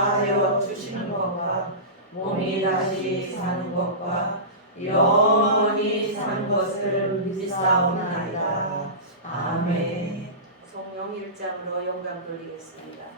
다 내어주시는 것과 몸이 다시 사는 것과 영원히 사는 것을 믿사오나이다. 아멘. 성령 1장으로 영광 돌리겠습니다.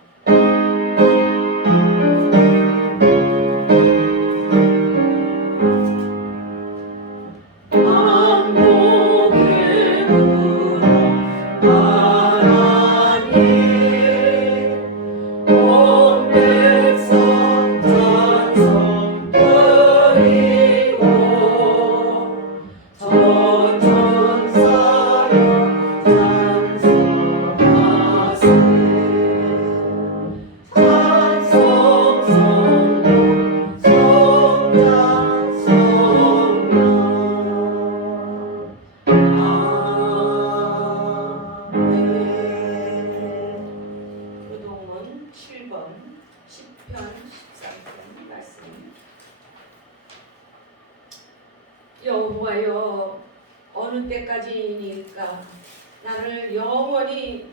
여호와여, 어느 때까지니까 나를 영원히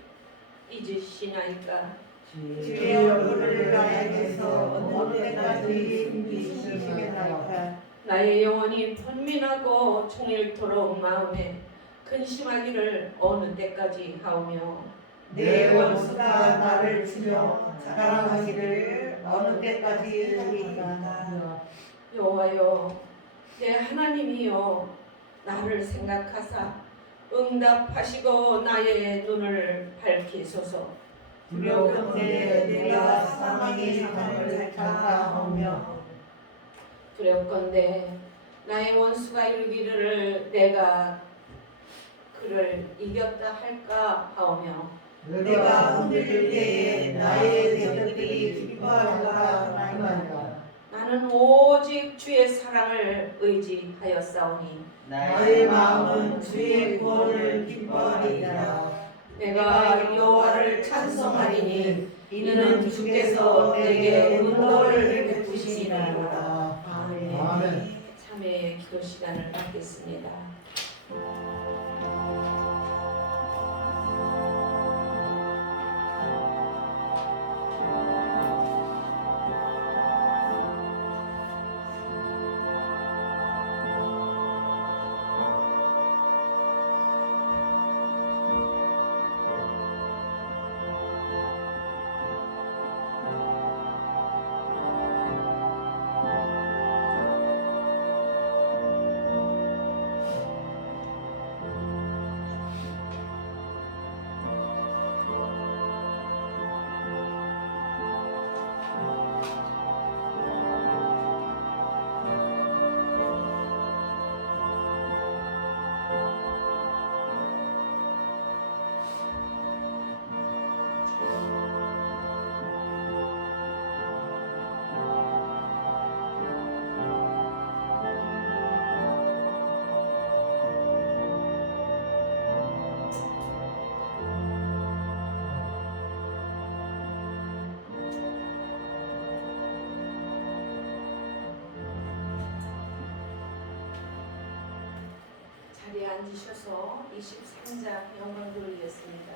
잊으시나이까? 주의 얼굴을 나에게서 어느 때까지 숨기시겠나이까? 나의 영혼이 번민하고 종일토록 마음에 근심하기를 어느 때까지 하오며 내 원수가 나를 치며 자랑하기를 어느 때까지 하리이까? 여호와여, 내 하나님이여, 나를 생각하사 응답하시고 나의 눈을 밝히소서. 두렵건대 내가 사망의 상을 탈까하며 두렵건대 나의 원수가 이르기를 내가 그를 이겼다 할까 하오며 내가 흔들릴 때에 나의 대적들이 기뻐할까 하나이다. 나는 오직 주의 사랑을 의지하였사오니 나의 마음은 주의 구원을 기뻐하리이다. 내가 여호와를 찬송하리니 이는 주께서 내게 은혜를 베푸시니라. 아멘. 참회의 기도 시간을 갖겠습니다. 자리에 앉으셔서 23장 영광 돌리겠습니다.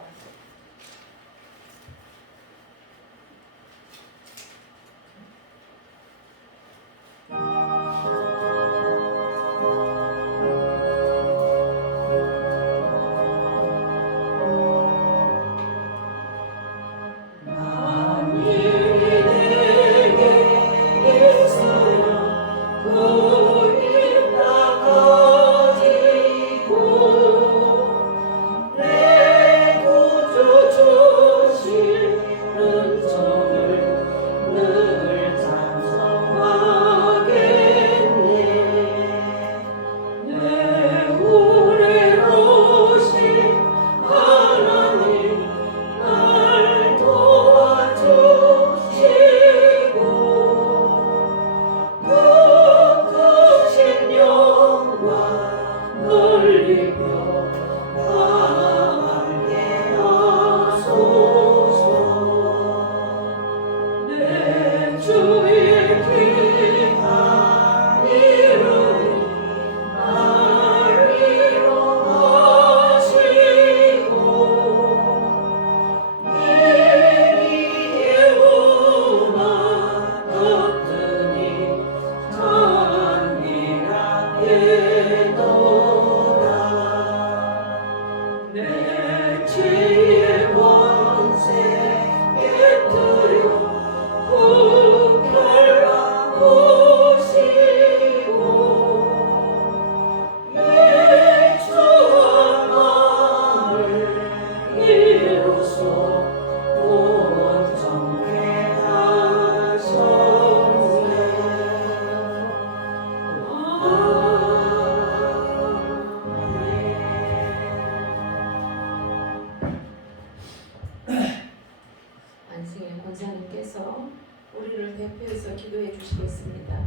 하나님께서 우리를 대표해서 기도해 주시겠습니다.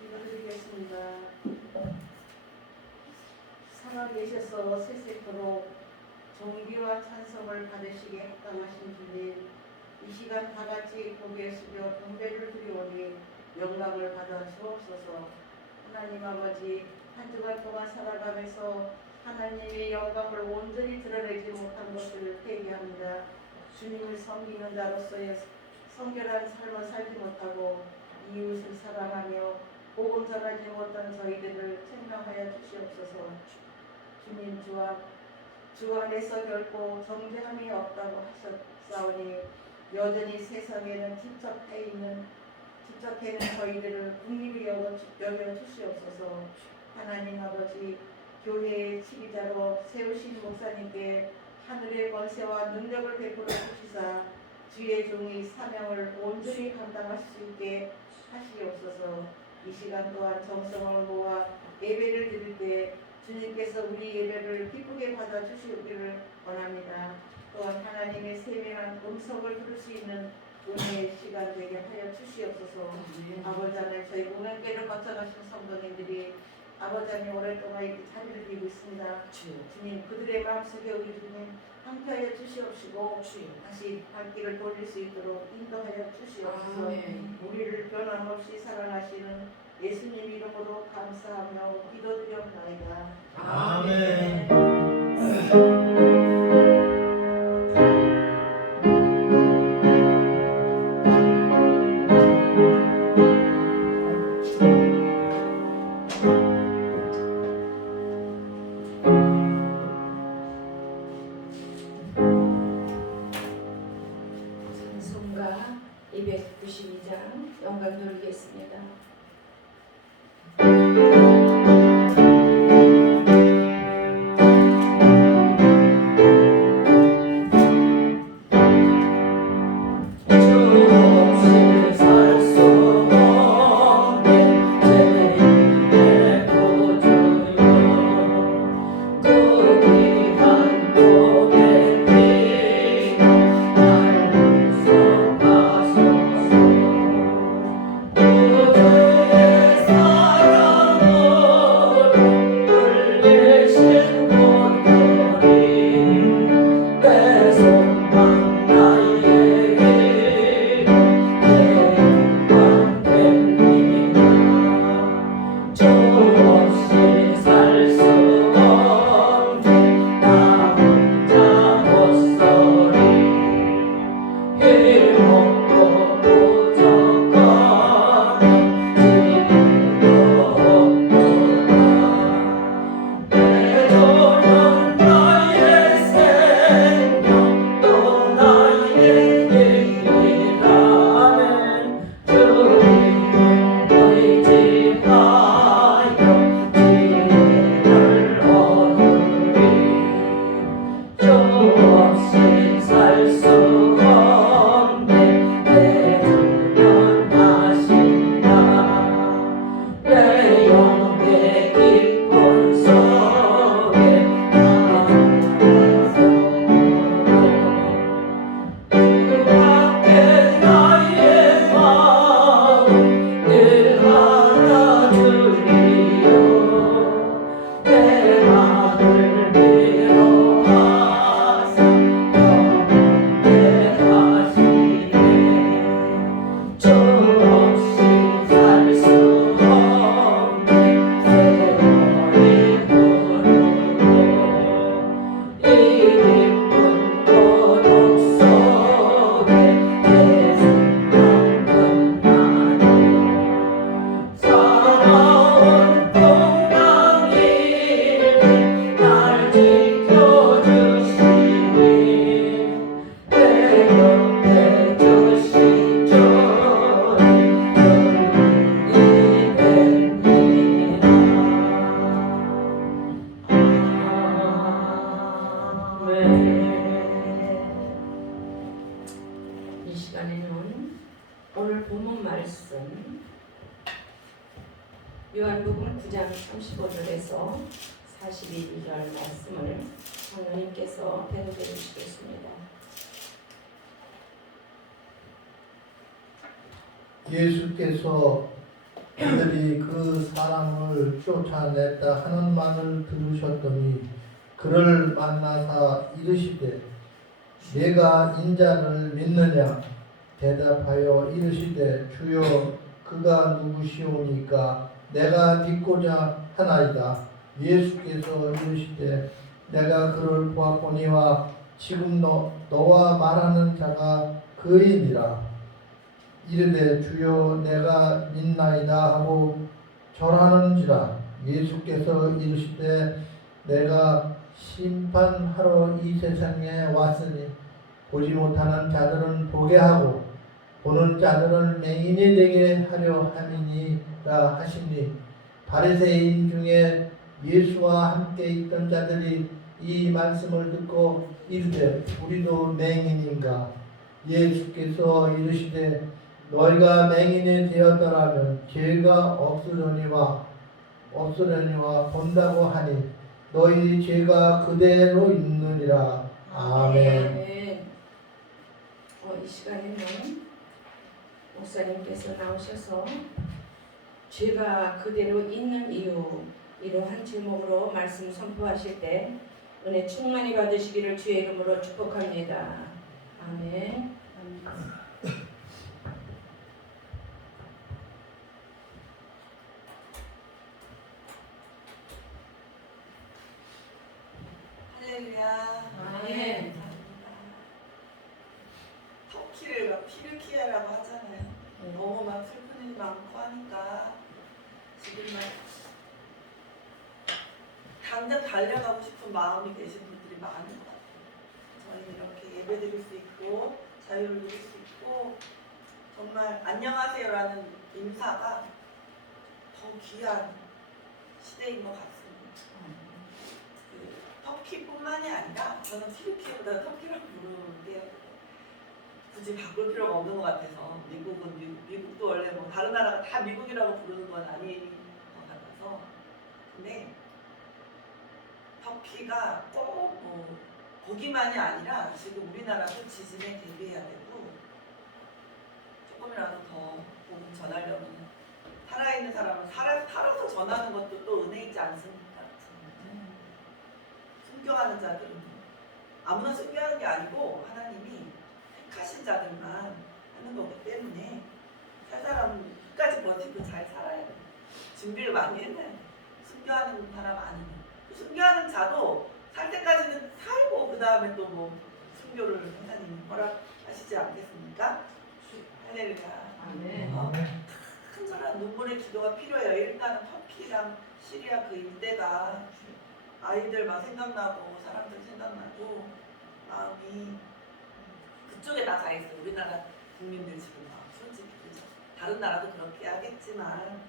기도드리겠습니다. 살아계셔서 세세토록 존귀와 찬송을 받으시게 합당하신 주님, 이 시간 다 같이 고개 숙여 경배를 드리오니 영광을 받아 주옵소서. 하나님 아버지, 한 주간 동안 살아가면서 하나님의 영광을 온전히 드러내지 못한 것을 회개합니다. 주님을 섬기는 자로서의 성결한 삶을 살지 못하고 이웃을 사랑하며 복음 전하지 못한 저희들을 책망하여 주시옵소서. 주님, 주 안에서 결코 정죄함이 없다고 하셨사오니 여전히 세상에는 집적해 있는 저희들을 국립이 여겨 주시옵소서. 하나님 아버지, 교회의 지휘자로 세우신 목사님께 하늘의 권세와 능력을 베풀어 주시사 주의 종이 사명을 온전히 감당할 수 있게 하시옵소서. 이 시간 또한 정성을 모아 예배를 드릴 때 주님께서 우리 예배를 기쁘게 받아 주시기를 원합니다. 또한 하나님의 세밀한 음성을 들을 수 있는 은혜의 시간 되게 하여 주시옵소서. 아버지 하나님, 저희 공연계를 거쳐가신 성도님들이 아버지 하나님 오랫동안 이렇게 자리를 비우고 있습니다. 주님, 그들의 마음속에 우리 주님 함께하여 주시옵시고 다시 발길을 돌릴 수 있도록 인도하여 주시옵소서. 우리를 변함없이 사랑하시는 예수님 이름으로 감사하며 기도드리옵나이다. 아멘. 찬송가 292장 영광 돌리겠습니다. 요한복음 9장 35절에서 41절 말씀을 장로님께서 대독해 주시겠습니다. 예수께서 그들이 그 사람을 쫓아냈다 하는 말을 들으셨더니 그를 만나사 이르시되 내가 인자를 믿느냐 대답하여 이르시되 주여 그가 누구시오니까 내가 믿고자 하나이다. 예수께서 이르시되 내가 그를 보았거니와 지금 너와 말하는 자가 그이니라. 이르되 주여 내가 믿나이다 하고 절하는지라. 예수께서 이르시되 내가 심판하러 이 세상에 왔으니 보지 못하는 자들은 보게 하고 보는 자들은 맹인이 되게 하려 함이니라 하시니 바리새인 중에 예수와 함께 있던 자들이 이 말씀을 듣고 이르되 우리도 맹인인가. 예수께서 이르시되 너희가 맹인이 되었더라면 죄가 없으려니와 본다고 하니 너희 죄가 그대로 있느니라. 아멘. 아멘. 이 시간에는 목사님께서 나오셔서 죄가 그대로 있는 이유 이러한 제목으로 말씀 선포하실 때 은혜 충만히 받으시기를 주의 이름으로 축복합니다. 아멘. 할렐루야. 아멘. 터키를 막 피르키아라고 하잖아요. 너무 막 슬픈 일이 많고 하니까 지금 막 당장 달려가고 싶은 마음이 계신 분들이 많은 것 같아요. 저희는 이렇게 예배 드릴 수 있고 자유를 누릴 수 있고 정말 안녕하세요라는 인사가 더 귀한 시대인 것 같습니다. 터키뿐만이 아니라 저는 튀르키예보다 터키라고 부르는 게 굳이 바꿀 필요가 없는 것 같아서 미국도 원래 뭐 다른 나라가 다 미국이라고 부르는 건 아닌 것 같아서 근데 터키가 꼭 뭐 거기만이 아니라 지금 우리나라도 지진에 대비해야 되고 조금이라도 더 복음 전하려면 살아있는 사람은 살아서 전하는 것도 또 은혜이지 않습니까? 순교하는 자들은 아무나 순교하는 게 아니고 하나님이 택하신 자들만 하는 거기 때문에 살 사람은 끝까지 버티고 잘 살아야 돼. 준비를 많이 해놔야 돼. 순교하는 사람 아니면 순교하는 자도 살 때까지는 살고 그 다음에 또 뭐 순교를 하나님이 허락하시지 않겠습니까? 할렐루야. 아멘. 큰절한 눈물의 기도가 필요해요. 일단은 터키랑 시리아 그 일대가 아이들 막 생각나고 사람들 생각나고 마음이 그쪽에 다 가 있어요. 우리나라 국민들 지금 막 솔직히 그죠? 다른 나라도 그렇게 하겠지만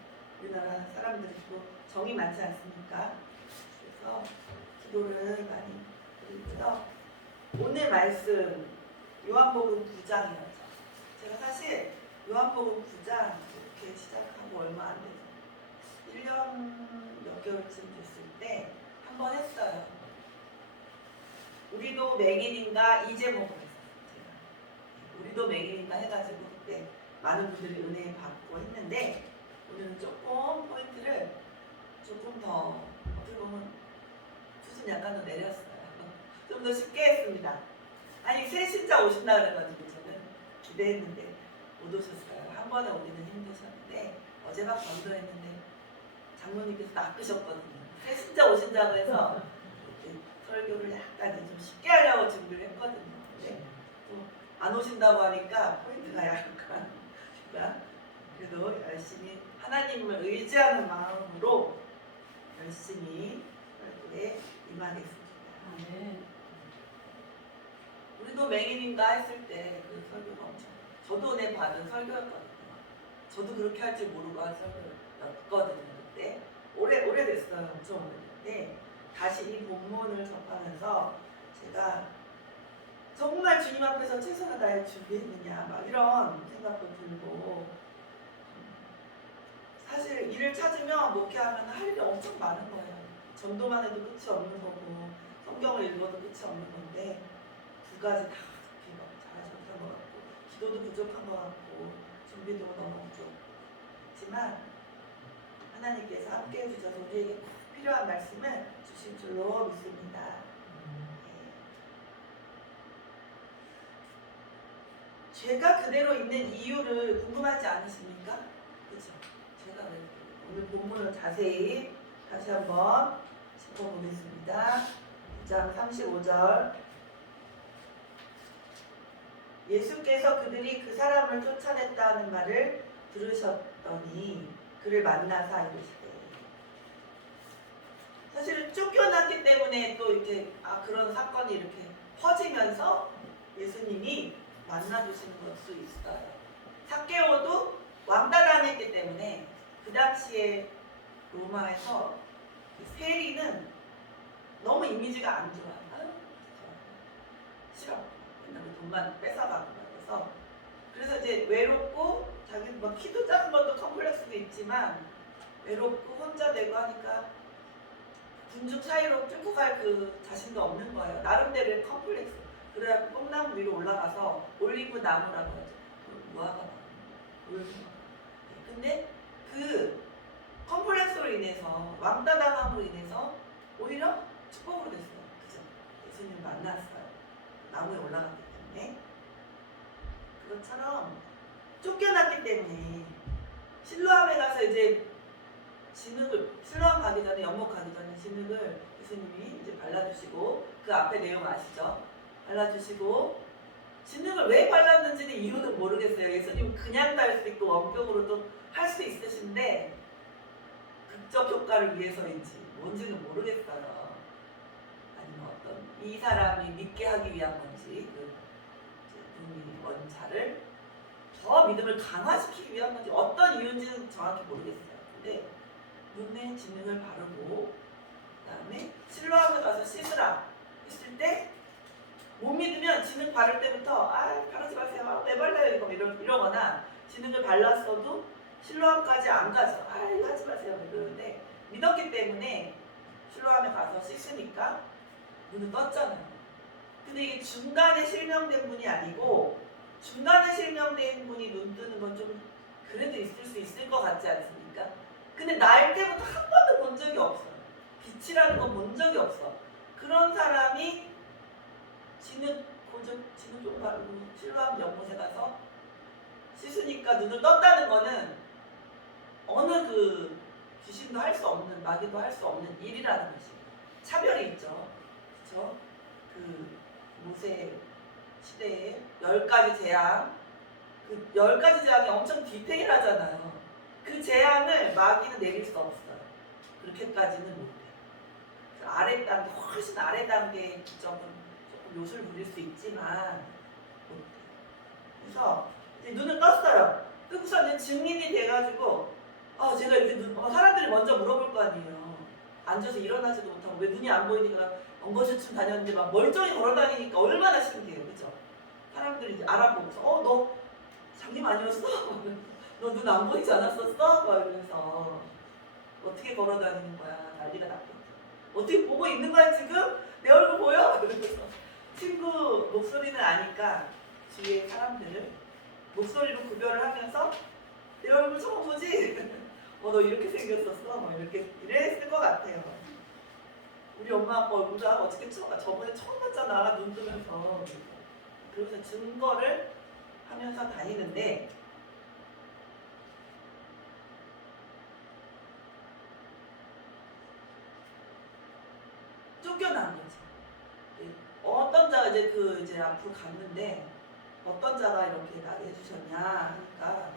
우리나라 사람들이 또 정이 많지 않습니까? 그래서 기도를 많이 드리고요. 오늘 말씀 요한복음 9장이었죠. 제가 사실 요한복음 9장 이렇게 시작하고 얼마 안 돼서 1년 몇 개월쯤 됐을 때 한번 했어요. 우리도 맹인인가 이 제목으로 했어요. 제가. 우리도 맹인인가 해가지고 그때 많은 분들이 은혜 받고 했는데 오늘은 조금 포인트를 조금 더 어떻게 보면 수준 약간 더 내렸어요. 좀 더 쉽게 했습니다. 아니 새 신자 오신다 그래가지고 저는 기대했는데 못 오셨어요. 한 번에 오기는 힘드셨는데 어제 막 전도했는데 장모님께서 낚으셨거든요. 새 신자 오신다고 해서 설교를 약간 좀 쉽게 하려고 준비를 했거든요. 근데 또 안 오신다고 하니까 포인트가 약간 그래도 열심히 하나님을 의지하는 마음으로 열심히 설교에 임하겠습니다. 아멘. 우리도 맹인인가 했을 때 그 설교가 엄청 저도 은혜 받은 설교였거든요. 저도 그렇게 할 줄 모르고 한 설교였거든요. 그때 오래됐어요. 엄청 오래됐는데 다시 이 본문을 접하면서 제가 정말 주님 앞에서 최선을 다해 준비했느냐 막 이런 생각도 들고 사실 일을 찾으면 목회하면 할 일이 엄청 많은 거예요. 전도만 해도 끝이 없는 거고 성경을 읽어도 끝이 없는 건데 두 가지 다 비가 잘하지 못한 것 같고 기도도 부족한 것 같고 준비도 너무 부족하지만 하나님께서 함께 해주셔서 우리에게 꼭 필요한 말씀을 주실 줄로 믿습니다. 죄가 그대로 있는 이유를 궁금하지 않으십니까? 그렇죠? 죄가 왜 오늘 본문을 자세히 다시 한번 짚어보겠습니다. 9장 35절 예수께서 그들이 그 사람을 쫓아냈다는 말을 들으셨더니 그를 만나사 이르시되 사실은 쫓겨났기 때문에 또 이렇게 그런 사건이 이렇게 퍼지면서 예수님이 만나주시는 걸 수 있어요. 삭개오도 왕따당했기 때문에 그 당시에 로마에서 세리는 너무 이미지가 안 좋아요. 싫어. 맨날 돈만 뺏어가고 그래서 이제 외롭고 자기 뭐 키도 작은 것도 컴플렉스도 있지만 외롭고 혼자 되고 하니까 군중 사이로 뚫고 갈 그 자신도 없는 거예요. 나름대로의 컴플렉스. 그래갖고 뽕나무 위로 올라가서 올리브 나무라고 하죠. 무화과 나무. 근데 그 컴플렉스로 인해서 왕따당함으로 인해서 오히려 축복으로 됐어요. 그죠? 예수님 만났어요. 나무에 올라갔기 때문에. 그것처럼 쫓겨났기 때문에 실로암에 가서 이제 진흙을 실로암 가기 전에 연못 가기 전에 진흙을 예수님이 이제 발라주시고 그 앞에 내용 아시죠? 발라주시고 진흙을 왜 발랐는지는 이유는 모르겠어요. 예수님은 그냥 달 수 있고 원격으로도 할 수 있으신데 극적 효과를 위해서인지 뭔지는 모르겠어요. 아니면 어떤 이 사람이 믿게 하기 위한 건지 그 눈이 원자를 더 믿음을 강화시키기 위한 건지 어떤 이유인지는 정확히 모르겠어요. 근데 눈에 진흙을 바르고 그 다음에 실로암에 가서 씻으라 했을 때 못 믿으면 진흙 바를 때부터 바르지 마세요. 왜 발라요? 이러거나 진흙을 발랐어도 실로암까지 안 가죠. 이거 하지 마세요. 이러는데 믿었기 때문에 실로암에 가서 씻으니까 눈은 떴잖아요. 근데 이게 중간에 실명된 분이 아니고 중간에 실명된 분이 눈 뜨는 건 좀 그래도 있을 수 있을 것 같지 않습니까? 근데 날 때부터 한 번도 본 적이 없어요. 빛이라는 건 본 적이 없어. 그런 사람이 진흙 좀 바르고 실로암 연못에 가서 씻으니까 눈을 떴다는 거는 어느 그 귀신도 할 수 없는 마귀도 할 수 없는 일이라는 것이 차별이 있죠. 그렇죠? 그 모세 시대에 10가지 재앙 그 10가지 재앙이 엄청 디테일하잖아요. 그 재앙을 마귀는 내릴 수 없어요. 그렇게까지는 못해요. 그 아래 단계, 훨씬 아래 단계의 기적은 조금 요술 부릴 수 있지만 못해요. 그래서 이제 눈을 떴어요. 뜨고서는 증인이 돼가지고 제가 이렇게 사람들이 먼저 물어볼 거 아니에요. 앉아서 일어나지도 못하고 왜 눈이 안 보이니까 엉거주춤 다녔는데 막 멀쩡히 걸어다니니까 얼마나 신기해요. 그죠? 사람들이 이제 알아보고서 너 장님 아니었어? 너 눈 안 보이지 않았었어? 막 이러면서 어떻게 걸어다니는 거야? 난리가 났겠죠. 어떻게 보고 있는 거야 지금? 내 얼굴 보여? 이러면서 친구 목소리는 아니까 주위의 사람들을 목소리로 구별을 하면서 내 얼굴 처음 보지? 너 이렇게 생겼었어? 뭐 이렇게 이랬을 것 같아요. 우리 엄마 아빠 얼굴 어떻게 저번에 처음 봤잖아 눈 뜨면서. 그래서 증거를 하면서 다니는데 쫓겨난 거죠. 어떤 자가 이제 앞으로 갔는데 어떤 자가 이렇게 나게 해주셨냐 하니까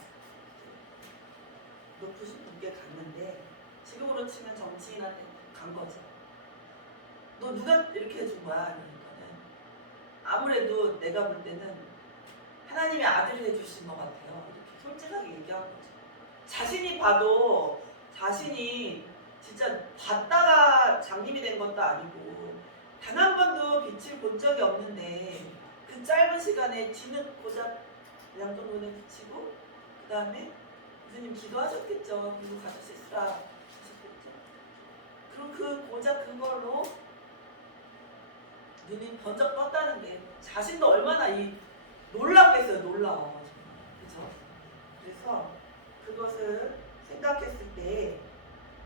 높으신 분께 갔는데 지금으로 치면 정치인한테 간 거죠. 너 누가 이렇게 해준 거야? 그러니까는 아무래도 내가 볼 때는 하나님의 아들이 해주신 것 같아요. 이렇게 솔직하게 얘기한 거죠. 자신이 봐도 자신이 진짜 봤다가 장님이 된 것도 아니고 단 한 번도 빛을 본 적이 없는데 그 짧은 시간에 진흙 고작 양쪽눈에 비치고 그 다음에 교수님 기도하셨겠죠. 그리고 가서 씻으라 하셨겠죠. 그 고작 그걸로 눈이 번쩍 떴다는 게 자신도 얼마나 놀랍겠어요. 놀라워. 그죠? 그래서 그것을 생각했을 때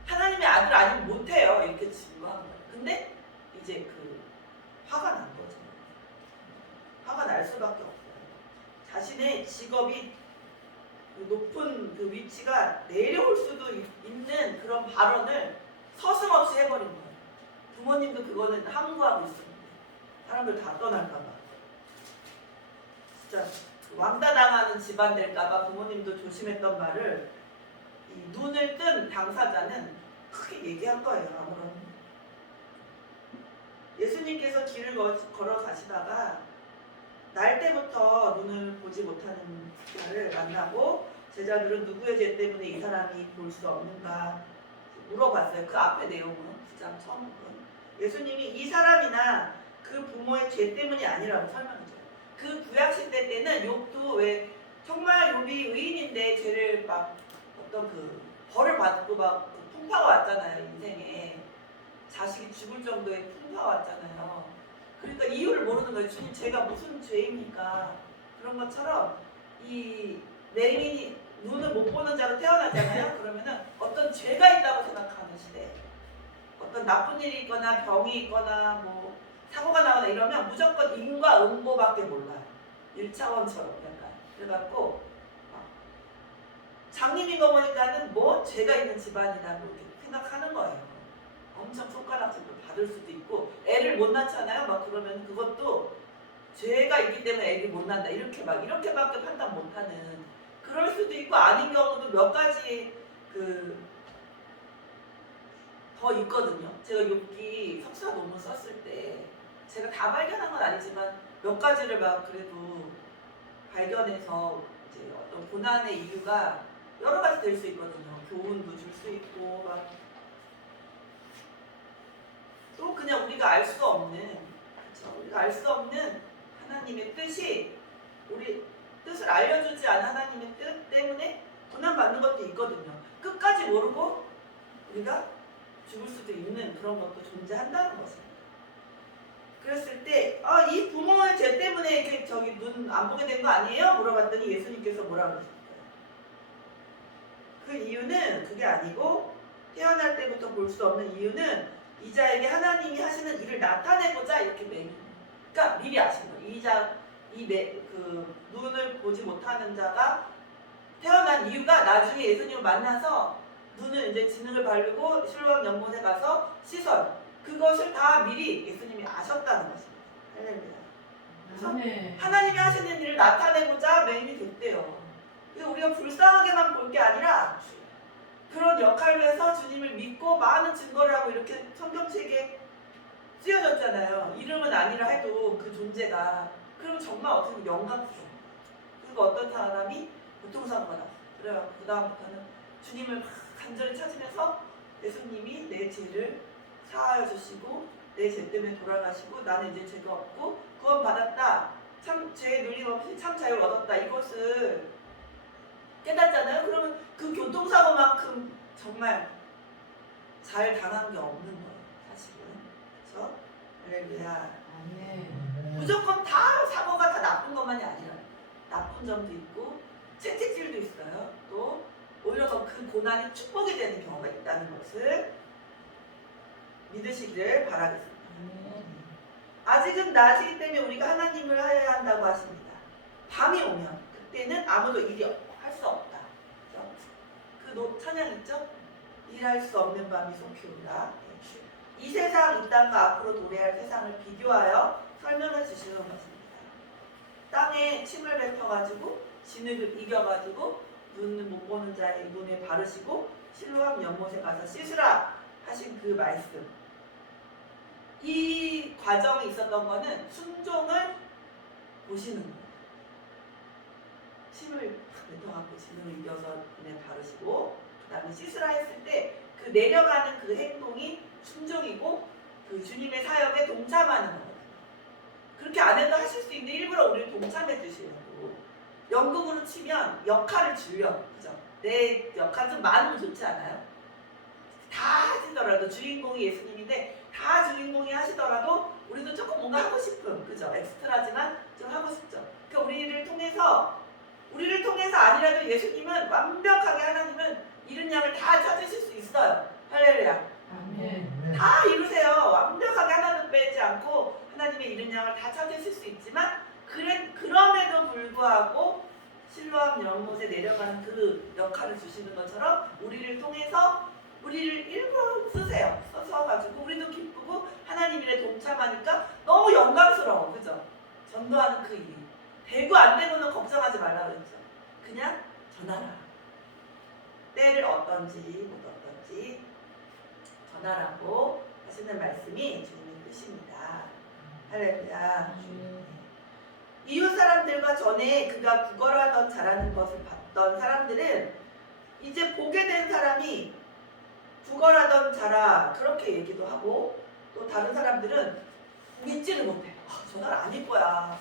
하나님의 아들 아니면 못해요. 이렇게 증거한 거예요. 근데 이제 화가 난 거죠. 화가 날 수밖에 없어요. 자신의 직업이 높은 그 위치가 내려올 수도 있는 그런 발언을 서슴없이 해버린 거예요. 부모님도 그거는 함구하고 있습니다. 사람들 다 떠날까봐. 진짜 왕따당하는 집안 될까봐 부모님도 조심했던 말을 이 눈을 뜬 당사자는 크게 얘기한 거예요. 아무런. 예수님께서 길을 걸어 가시다가 날 때부터 눈을 보지 못하는 자를 만나고 제자들은 누구의 죄 때문에 이 사람이 볼 수 없는가 물어봤어요. 그 앞에 내용은 9장 처음 부분. 예수님이 이 사람이나 그 부모의 죄 때문이 아니라고 설명해줘요. 그 구약시대 때는 욥도 왜 정말 욥이 의인인데 죄를 막 어떤 벌을 받고 막 풍파가 왔잖아요. 인생에 자식이 죽을 정도의 풍파가 왔잖아요. 그러니까 이유를 모르는 거예요. 주님 제가 무슨 죄입니까? 그런 것처럼 이 맹인이 눈을 못 보는 자로 태어나잖아요. 그러면은 어떤 죄가 있다고 생각하는 시대. 어떤 나쁜 일이 있거나 병이 있거나 뭐 사고가 나거나 이러면 무조건 인과 응보밖에 몰라요. 1차원처럼 약간. 그래갖고 장님인 거 보니까는 뭐 죄가 있는 집안이라고 이렇게 생각하는 거예요. 엄청 손가락질을 받을 수도 있고 애를 못 낳잖아요. 막 그러면 그것도 죄가 있기 때문에 애를 못 낳는다. 이렇게밖에 판단 못하는 그럴 수도 있고 아닌 경우도 몇 가지 더 있거든요. 제가 욥기 석사 논문 썼을 때 제가 다 발견한 건 아니지만 몇 가지를 막 그래도 발견해서 이제 어떤 고난의 이유가 여러 가지 될 수 있거든요. 교훈도 줄 수 있고 막 또 그냥 우리가 알 수 없는 그렇죠? 우리가 알 수 없는 하나님의 뜻이 우리 뜻을 알려주지 않은 하나님의 뜻 때문에 고난받는 것도 있거든요. 끝까지 모르고 우리가 죽을 수도 있는 그런 것도 존재한다는 것입니다. 그랬을 때 이 부모의 죄 때문에 이렇게 눈 안 보게 된 거 아니에요? 물어봤더니 예수님께서 뭐라고 하셨어요? 그 이유는 그게 아니고 태어날 때부터 볼 수 없는 이유는 이 자에게 하나님이 하시는 일을 나타내고자 이렇게 그러니까 미리 아신 거예요. 눈을 보지 못하는 자가 태어난 이유가 나중에 예수님을 만나서 눈을 이제 진흙을 바르고 실로암 연못에 가서 씻어요. 그것을 다 미리 예수님이 아셨다는 것입니다. 할렐루야. 그래서 하나님이 하시는 일을 나타내고자 맹인이 됐대요. 그래서 우리가 불쌍하게만 볼 게 아니라 그런 역할을 해서 주님을 믿고 많은 증거를 하고 이렇게 성경책에 쓰여졌잖아요. 이름은 아니라 해도 그 존재가 그럼 정말 어떻게 보면 영광스러워. 그리고 어떤 사람이 교통사고가 났어요. 그래서 그 다음부터는 주님을 간절히 찾으면서 예수님이 내 죄를 사하여 주시고 내 죄 때문에 돌아가시고 나는 이제 죄가 없고 구원 받았다. 참 죄에 눌림 없이 참 자유를 얻었다. 이것을 깨닫잖아요. 그러면 그 교통사고만큼 정말 잘 당한 게 없는 거예요. 사실은. 그렇죠? 할렐루야. 무조건 다 사고가 다 나쁜 것만이 아니라 나쁜 점도 있고 채찍질도 있어요. 또 오히려 더 그 고난이 축복이 되는 경우가 있다는 것을 믿으시기를 바라겠습니다. 아직은 낮이기 때문에 우리가 하나님을 하여야 한다고 하십니다. 밤이 오면 그때는 아무도 일이 할 수 없다. 그 찬양 있죠? 일할 수 없는 밤이 속히 온다. 이 세상 이 땅과 앞으로 도래할 세상을 비교하여 설명해 주시는 것입니다. 땅에 침을 뱉어가지고 진흙을 이겨가지고 눈을 못 보는 자의 눈에 바르시고 실로암 연못에 가서 씻으라 하신 그 말씀. 이 과정에 있었던 거는 순종을 보시는 거예요. 침을 뱉어갖고 진흙을 이겨서 눈에 바르시고 그 다음에 씻으라 했을 때 그 내려가는 그 행동이 순종이고 그 주님의 사역에 동참하는 거거든요. 그렇게 안 해도 하실 수 있는데 일부러 우리를 동참해 주시려고 연극으로 치면 역할을 주려고 그죠? 내 역할 좀 많으면 좋지 않아요? 다 하시더라도 주인공이 예수님인데 다 주인공이 하시더라도 우리도 조금 뭔가 하고 싶은 그죠? 엑스트라지만 좀 하고 싶죠. 그러니까 우리를 통해서 아니라도 예수님은 완벽하게 하나님은 잃은 양을 다 찾으실 수 있어요. 할렐루야. 아멘. 다 이루세요. 완벽하게 하나도 빼지 않고 하나님의 잃은 양을 다 찾으실 수 있지만 그럼에도 불구하고 실로암 연못에 내려가는 그 역할을 주시는 것처럼 우리를 통해서 우리를 일부러 쓰세요. 써가지고 우리도 기쁘고 하나님 일에 동참하니까 너무 영광스러워. 그죠? 전도하는 그 일이. 되고 안 되고는 걱정하지 말라 그랬죠. 그냥 전하라. 때를 어떤지 못 어떤지 전하라고 하시는 말씀이 주님의 뜻입니다. 할렐루야. 이웃 사람들과 전에 그가 구걸하던 자라는 것을 봤던 사람들은 이제 보게 된 사람이 구걸하던 자라 그렇게 얘기도 하고 또 다른 사람들은 믿지를 못해. 저 사람 아닐 거야.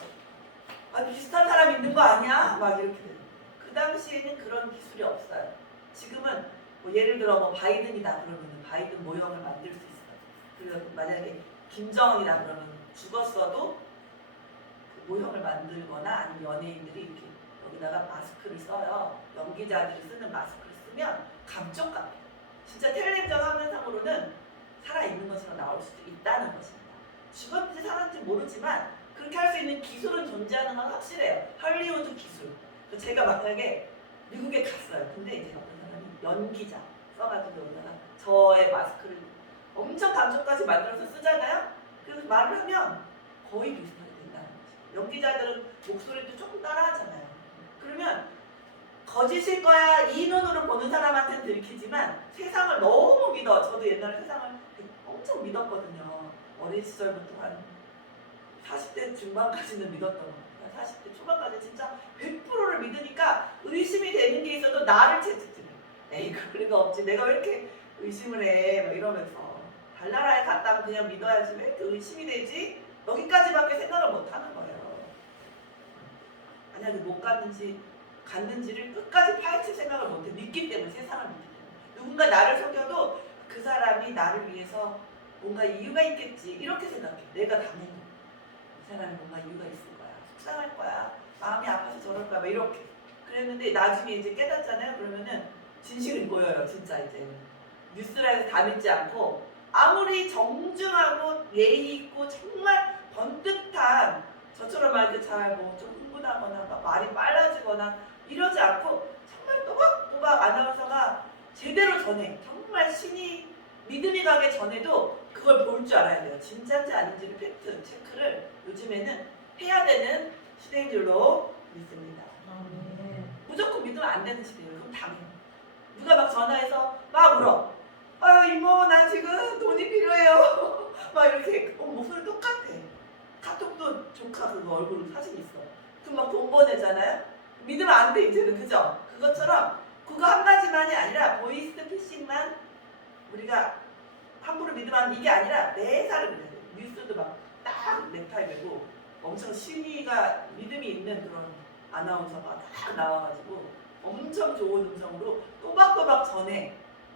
아니 비슷한 사람 있는 거 아니야? 막 이렇게 돼요. 그 당시에는 그런 기술이 없어요. 지금은 뭐 예를 들어 뭐 바이든이다 그러면 바이든 모형을 만들 수 있어요. 그리고 만약에 김정은이다 그러면 죽었어도 그 모형을 만들거나 아니면 연예인들이 이렇게 여기다가 마스크를 써요. 연기자들이 쓰는 마스크를 쓰면 감쪽 같아요. 진짜 텔레비전 화면상으로는 살아있는 것처럼 나올 수도 있다는 것입니다. 죽었는지 살았는지 모르지만 그렇게 할 수 있는 기술은 존재하는 건 확실해요. 할리우드 기술. 제가 만약에 미국에 갔어요. 근데 이제 어떤 사람이 연기자 써가지고 여기다가 저의 마스크를 엄청 감쪽까지 만들어서 쓰잖아요. 그래서 말을 하면 거의 비슷하게 된다는 거죠. 연기자들은 목소리도 조금 따라하잖아요. 그러면 거짓일 거야 이 눈으로 보는 사람한테는 들키지만 세상을 너무 믿어. 저도 옛날에 세상을 엄청 믿었거든요. 어린 시절부터 한 40대 중반까지는 믿었던 것 같아요. 40대 초반까지 진짜 100%를 믿으니까 의심이 되는 게 있어도 나를 채찍질해. 에이 그럴 리가 없지. 내가 왜 이렇게 의심을 해? 막 이러면서 달나라에 갔다면 그냥 믿어야지 왜 이렇게 의심이 되지? 여기까지밖에 생각을 못 하는 거예요. 만약에 못 갔는지를 끝까지 파헤칠 생각을 못해. 믿기 때문에 세상을 믿기 때문에. 누군가 나를 속여도 그 사람이 나를 위해서 뭔가 이유가 있겠지. 이렇게 생각해. 내가 당연히 이 사람이 뭔가 이유가 있을 거야. 속상할 거야. 마음이 아파서 저럴 거야. 막 이렇게. 그랬는데 나중에 이제 깨닫잖아요. 그러면은 진실이 보여요. 진짜 이제. 뉴스라해서 다 믿지 않고 아무리 정중하고 예의 있고 정말 번듯한 저처럼 막 이렇게 잘 뭐 좀 흥분하거나 막 말이 빨라지거나 이러지 않고 정말 또박또박 아나운서가 제대로 전해. 정말 신이 믿음이 가게 전에도 그걸 볼 줄 알아야 돼요. 진짜인지 아닌지를 팩트 체크를 요즘에는 해야 되는 시대인 줄로 믿습니다. 무조건 믿으면 안 되는 시대예요. 그럼 당해요. 누가 막 전화해서 막 울어. 아유 이모 나 지금 돈이 필요해요. 막 이렇게 목소리 똑같아. 카톡도 조카 그거 얼굴 사진 있어. 그럼 막 돈 보내잖아요. 믿으면 안 돼 이제는. 그죠? 그것처럼 그거 한 가지만이 아니라 보이스 피싱만 우리가 함부로 믿으면 안 돼. 이게 아니라 매사를 그래야 돼. 뉴스도 막 딱 넥타이 메고 엄청 신의가 믿음이 있는 그런 아나운서가 딱 나와가지고 엄청 좋은 음성으로 또박또박 전해.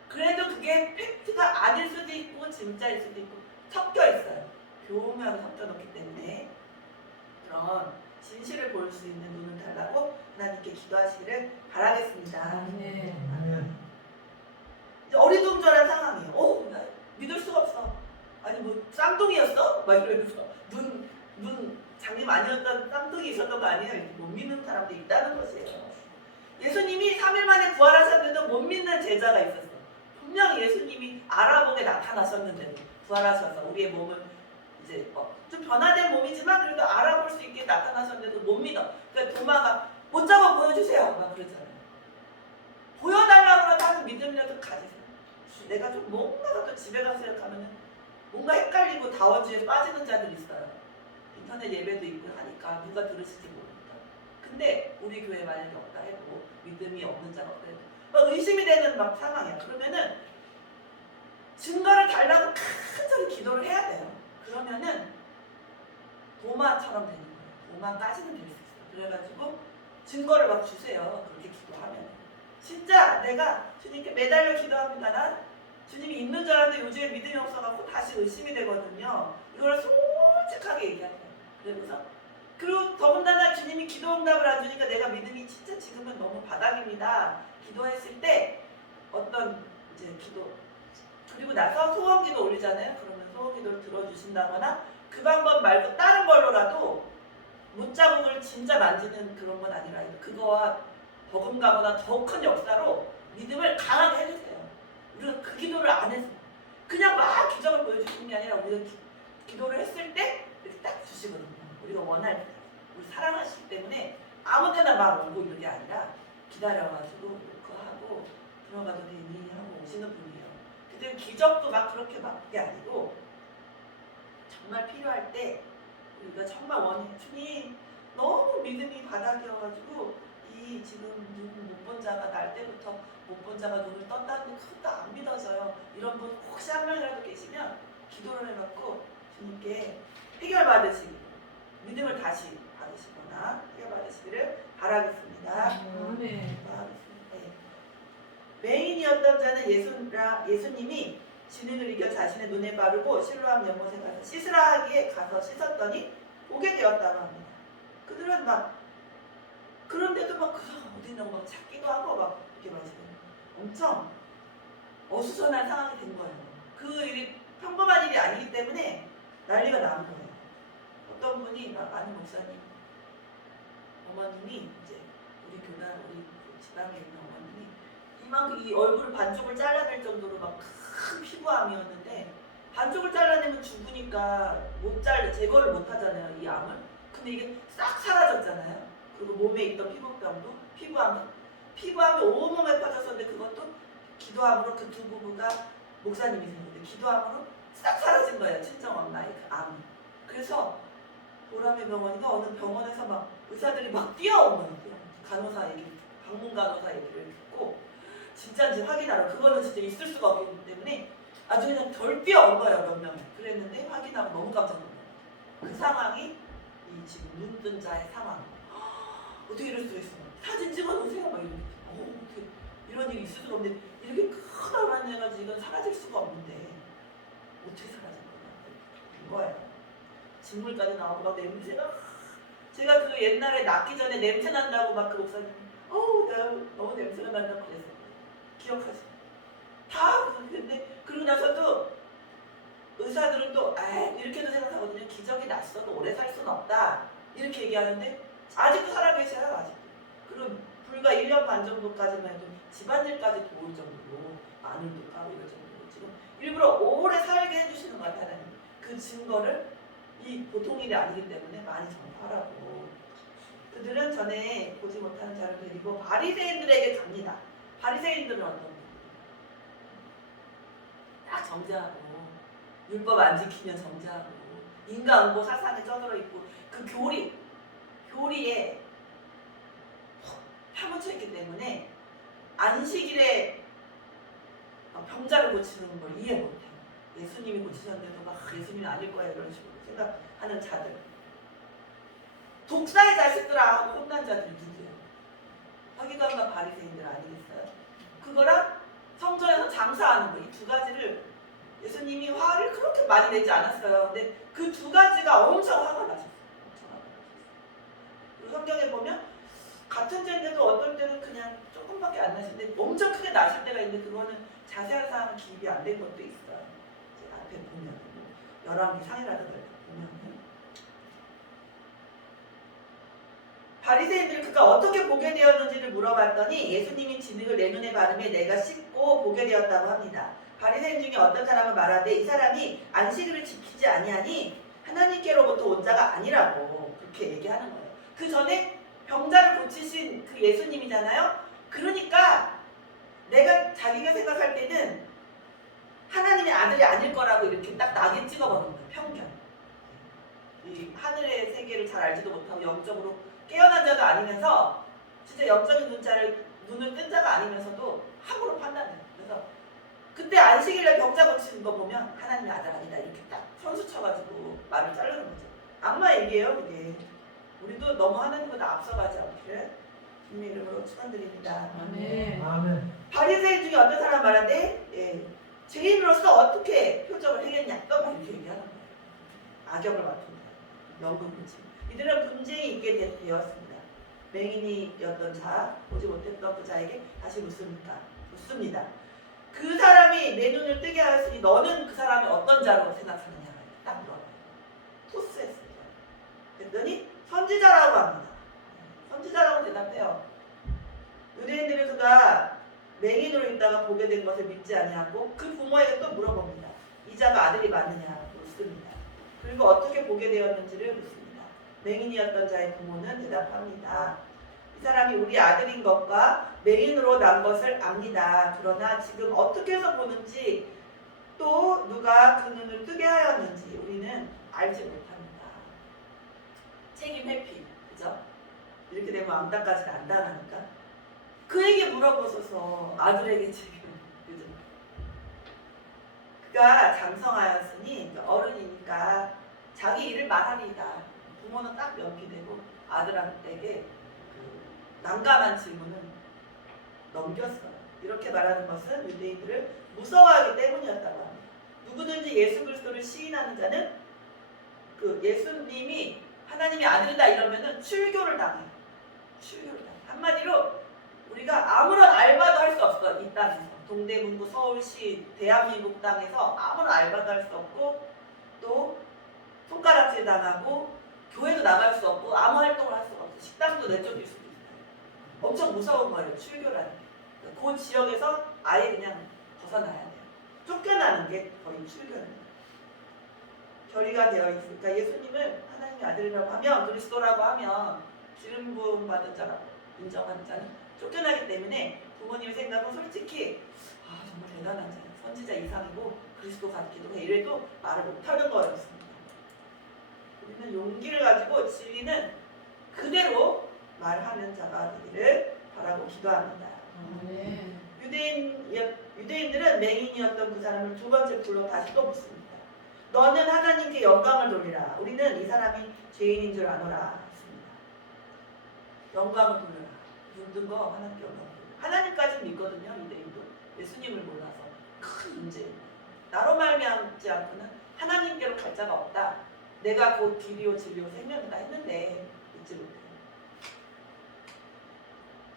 그래도 그게 팩트가 아닐 수도 있고 진짜일 수도 있고 섞여 있어요. 교묘하게 섞여 놓기 때문에 그런 진실을 볼 수 있는 눈을 달라고 하나님께 기도하시기를 바라겠습니다. 어리둥절한 상황이에요. 나 믿을 수가 없어. 아니 뭐 쌍둥이였어? 막 이러면서 눈 장님 아니었던 쌍둥이 있었던 거 아니에요? 못 믿는 사람도 있다는 것이에요. 예수님이 3일 만에 부활하셨는데도 못 믿는 제자가 있었어. 분명히 예수님이 아라복에 나타나셨는데 부활하셔서 우리의 몸을 이제 좀 변화된 몸이지만 그래도 알아볼 수 있게 나타나셨는데도 못 믿어. 그러니까 도마가 못 잡아 보여주세요. 막 그러잖아요. 보여달라고 하는 믿음이라도 가지세요. 내가 좀 뭔가가 또 집에 가서 생각하면 뭔가 헷갈리고 다원주의에 빠지는 자들이 있어요. 인터넷 예배도 있고 하니까 누가 들으실지 모르니까. 근데 우리 교회 만약에 없다 해도 믿음이 없는 자가 없다 해도 막 의심이 되는 막 상황이야. 그러면은 증거를 달라고 큰 소리 기도를 해야 돼요. 그러면은 도마처럼 되는 거예요. 도마까지는 될 수 있어요. 그래가지고 증거를 막 주세요. 그렇게 기도하면 진짜 내가 주님께 매달려 기도합니다. 난 주님이 있는 줄 알았는데 요즘에 믿음이 없어갖고 다시 의심이 되거든요. 이걸 솔직하게 얘기하세요. 그러면서 그리고 더군다나 주님이 기도 응답을 안 주니까 내가 믿음이 진짜 지금은 너무 바닥입니다. 기도했을 때 어떤 이제 기도 그리고 나서 소원기도 올리잖아요. 그러면 소원기도를 들어주신다거나 그 방법 말고 다른 걸로라도 못자국을 진짜 만지는 그런 건 아니라 그거와 버금가거나 더 큰 역사로 믿음을 강하게 해주세요. 우리가 그 기도를 안 해서 그냥 막 기적을 보여주시는 게 아니라 우리가 기도를 했을 때 이렇게 딱 주시거든요. 우리가 원할 때 우리 사랑하시기 때문에 아무 때나 막 오고 이런 게 아니라 기다려가지고 그거 하고 들어가도 되니 하고 오시는 분이에요. 근데 기적도 막 그렇게 막 게 아니고 정말 필요할 때 우리가 정말 원해 주님 너무 믿음이 바닥이어가지고 이 지금 눈 못 본 자가 날 때부터 못 본 자가 눈을 떴다는데 그것도 안 믿어져요. 이런 분 혹시 한 명이라도 계시면 기도를 해갖고 주님께 해결받으시기 믿음을 다시 받으시거나 해결받으시기를 바라겠습니다. 아멘. 바라겠습니다. 네. 맹인이었던 자는 예수님이 진흙을 이겨 자신의 눈에 바르고 실로암 연못에 가서 씻으라 하기에 가서 씻었더니 보게 되었다고 합니다. 그들은 막 그런데도 막 그 사람 어디 있냐고 막 찾기도 하고 막 이렇게 막 지금 엄청 어수선한 상황이 된 거예요. 그 일이 평범한 일이 아니기 때문에 난리가 나는 거예요. 어떤 분이 막 아는 목사님 어머님이 이제 우리 교단 우리 지방에 있는 어머님이 이만큼 이 얼굴을 반쪽을 잘라낼 정도로 막 큰 피부암이었는데 반쪽을 잘라내면 죽으니까 못 잘라 제거를 못 하잖아요 이 암을. 근데 이게 싹 사라졌잖아요. 그리고 몸에 있던 피부병도 피부암이 온몸에 퍼졌었는데 그것도 기도함으로 그 두 부부가 목사님이셨는데 기도함으로 싹 사라진 거예요. 친정 엄마의 그 암이. 그래서 보람의 병원인가 어느 병원에서 막 의사들이 막 뛰어온 거예요. 간호사 얘기, 방문 간호사 얘기를 듣고 진짜인지 확인하러 그거는 진짜 있을 수가 없기 때문에 아주 그냥 덜 뛰어온 거예요. 몇 명이. 그랬는데 확인하고 너무 깜짝 놀랐어요. 그 상황이 이 지금 눈 뜬 자의 상황. 어떻게 이럴 수가 있어? 사진 찍어놓으세요. 막 이렇게. 어떻게 이런 일이 있을 수가 없는데 이렇게 큰 암만 해가지고 이건 사라질 수가 없는데 어떻게 사라진 거예요? 진물까지 나오고 막 냄새가 제가 그 옛날에 낫기 전에 냄새 난다고 막 그 목사님 내가 너무 냄새가 난다고 그랬어요. 기억하시죠? 다 근데 그러고 나서도 의사들은 또 이렇게도 생각하거든요. 기적이 났어도 오래 살 수는 없다 이렇게 얘기하는데 아직도 살아계셔요. 아직도. 그리고 불과 1년 반 정도까지만 해도 집안일까지 도울 정도로 마늘도 까고 이럴 정도로 지금 일부러 오래 살게 해주시는 것 같아요. 하나님. 그 증거를 이 보통 일이 아니기 때문에 많이 전파하라고. 그들은 전에 보지 못하는 자를 데리고 바리새인들에게 갑니다. 바리새인들은 어떤 분들? 딱 정죄하고 율법 안 지키면 정죄하고 인과응보 사상에 쩌들어 있고 그 교리에 파묻혀 있기 때문에 안식일에 병자를 고치는 걸 이해 못해요. 예수님이 고치셨는데도 막 예수님이 아닐 거야 이런 식으로 생각하는 자들. 독사의 자식들아 하고 혼난 자들이 누구예요? 서기관과 바리새인들 아니겠어요? 그거랑 성전에서 장사하는 거 이 두 가지를 예수님이 화를 그렇게 많이 내지 않았어요. 근데 그 두 가지가 엄청 화가 나셨어요. 그리고 성경에 보면 같은 죄인데도 어떨 때는 그냥 조금밖에 안 나시는데 엄청 크게 나실 때가 있는데 그거는 자세한 사항은 기입이 안 된 것도 있어요. 이제 앞에 보면 열왕기 상이라든가 보면 바리새인들이 그가 어떻게 보게 되었는지를 물어봤더니 예수님이 진흙을 내 눈에 바르며 내가 씻고 보게 되었다고 합니다. 바리새인 중에 어떤 사람은 말하되 이 사람이 안식일을 지키지 아니하니 하나님께로부터 온 자가 아니라고 그렇게 얘기하는 거예요. 그 전에 병자를 고치신 그 예수님이잖아요. 그러니까 자기가 생각할 때는 하나님의 아들이 아닐 거라고 이렇게 딱 낙인 찍어버린 거예요. 편견. 이 하늘의 세계를 잘 알지도 못하고 영적으로 깨어난 자도 아니면서 진짜 영적인 눈을 뜬 자가 아니면서도 함부로 판단해요. 그래서 그때 안식일에 병자 고치는 거 보면 하나님의 아들 아니다 이렇게 딱 선수 쳐가지고 말을 자르는 거죠. 악마 얘기예요 그게. 우리도 너무 하나님보다 앞서가지 않기를 주님의 이름으로 축원드립니다. 아멘. 아멘. 바리새인 중에 어떤 사람 말하되 죄인으로서 어떻게 표적을 행했냐? 또 막 이렇게 얘기하는 거예요. 악역을 맡습니다. 연금 분쟁. 이들은 분쟁이 있게 되었습니다. 맹인이었던 자, 보지 못했던 그 자에게 다시 묻습니다. 그 사람이 내 눈을 뜨게 하였으니 너는 그 사람이 어떤 자로 생각하느냐? 딱 물어봐요. 토스했습니다. 그랬더니 선지자라고 합니다. 선지자라고 대답해요. 유대인들은 그가 맹인으로 있다가 보게 된 것을 믿지 아니하고 그 부모에게 또 물어봅니다. 이 자가 아들이 맞느냐 묻습니다. 그리고 어떻게 보게 되었는지를 묻습니다. 맹인이었던 자의 부모는 대답합니다. 이 사람이 우리 아들인 것과 맹인으로 난 것을 압니다. 그러나 지금 어떻게 해서 보는지 또 누가 그 눈을 뜨게 하였는지 우리는 알지 못합니다. 책임 회피, 그죠? 이렇게 되면 암따까지 안 당하니까 그에게 물어보소서 아들에게 책임, 그죠? 그가 장성하였으니 어른이니까 자기 일을 말하리이다. 부모는 딱 면피되고 아들한테게 난감한 질문을 넘겼어요. 이렇게 말하는 것은 유대인들을 무서워하기 때문이었다고 합니다. 누구든지 예수 그리스도를 시인하는 자는 그 예수님이 하나님의 아들이다 이러면은 출교를 당해요. 출교를 당해요. 한마디로 우리가 아무런 알바도 할 수 없어. 이 땅에서 동대문구 서울시 대한민국 땅에서 아무런 알바도 할 수 없고 또 손가락질 당하고 교회도 나갈 수 없고 아무 활동을 할 수가 없어. 식당도 내쫓길 수도 있어요. 엄청 무서운 거예요. 출교라는 게. 그 지역에서 아예 그냥 벗어나야 돼요. 쫓겨나는 게 거의 출교입니다. 결의가 되어 있으니까 예수님을 하나님의 아들이라고 하면 그리스도라고 하면 기름 부음 받은 자라고 인정하는 자는 쫓겨나기 때문에 부모님의 생각은 솔직히 정말 대단한 자예요. 선지자 이상이고 그리스도 같기도 해. 이래도 말을 못하는 거였습니다. 우리는 용기를 가지고 진리는 그대로 말하는 자가 되기를 바라고 기도합니다. 유대인들은 맹인이었던 그 사람을 두 번째 불러 다시 또 묻습니다. 너는 하나님께 영광을 돌리라. 우리는 이 사람이 죄인인 줄 아노라 했습니다. 영광을 돌려라. 눈뜬 거 하나님께 영광을 돌려라. 하나님까지는 믿거든요. 유대인도. 예수님을 몰라서 큰 문제예요. 나로 말미암지 않고는 하나님께로 갈 자가 없다. 내가 곧 길이요 진리요 생명이다 했는데 믿지 못해요.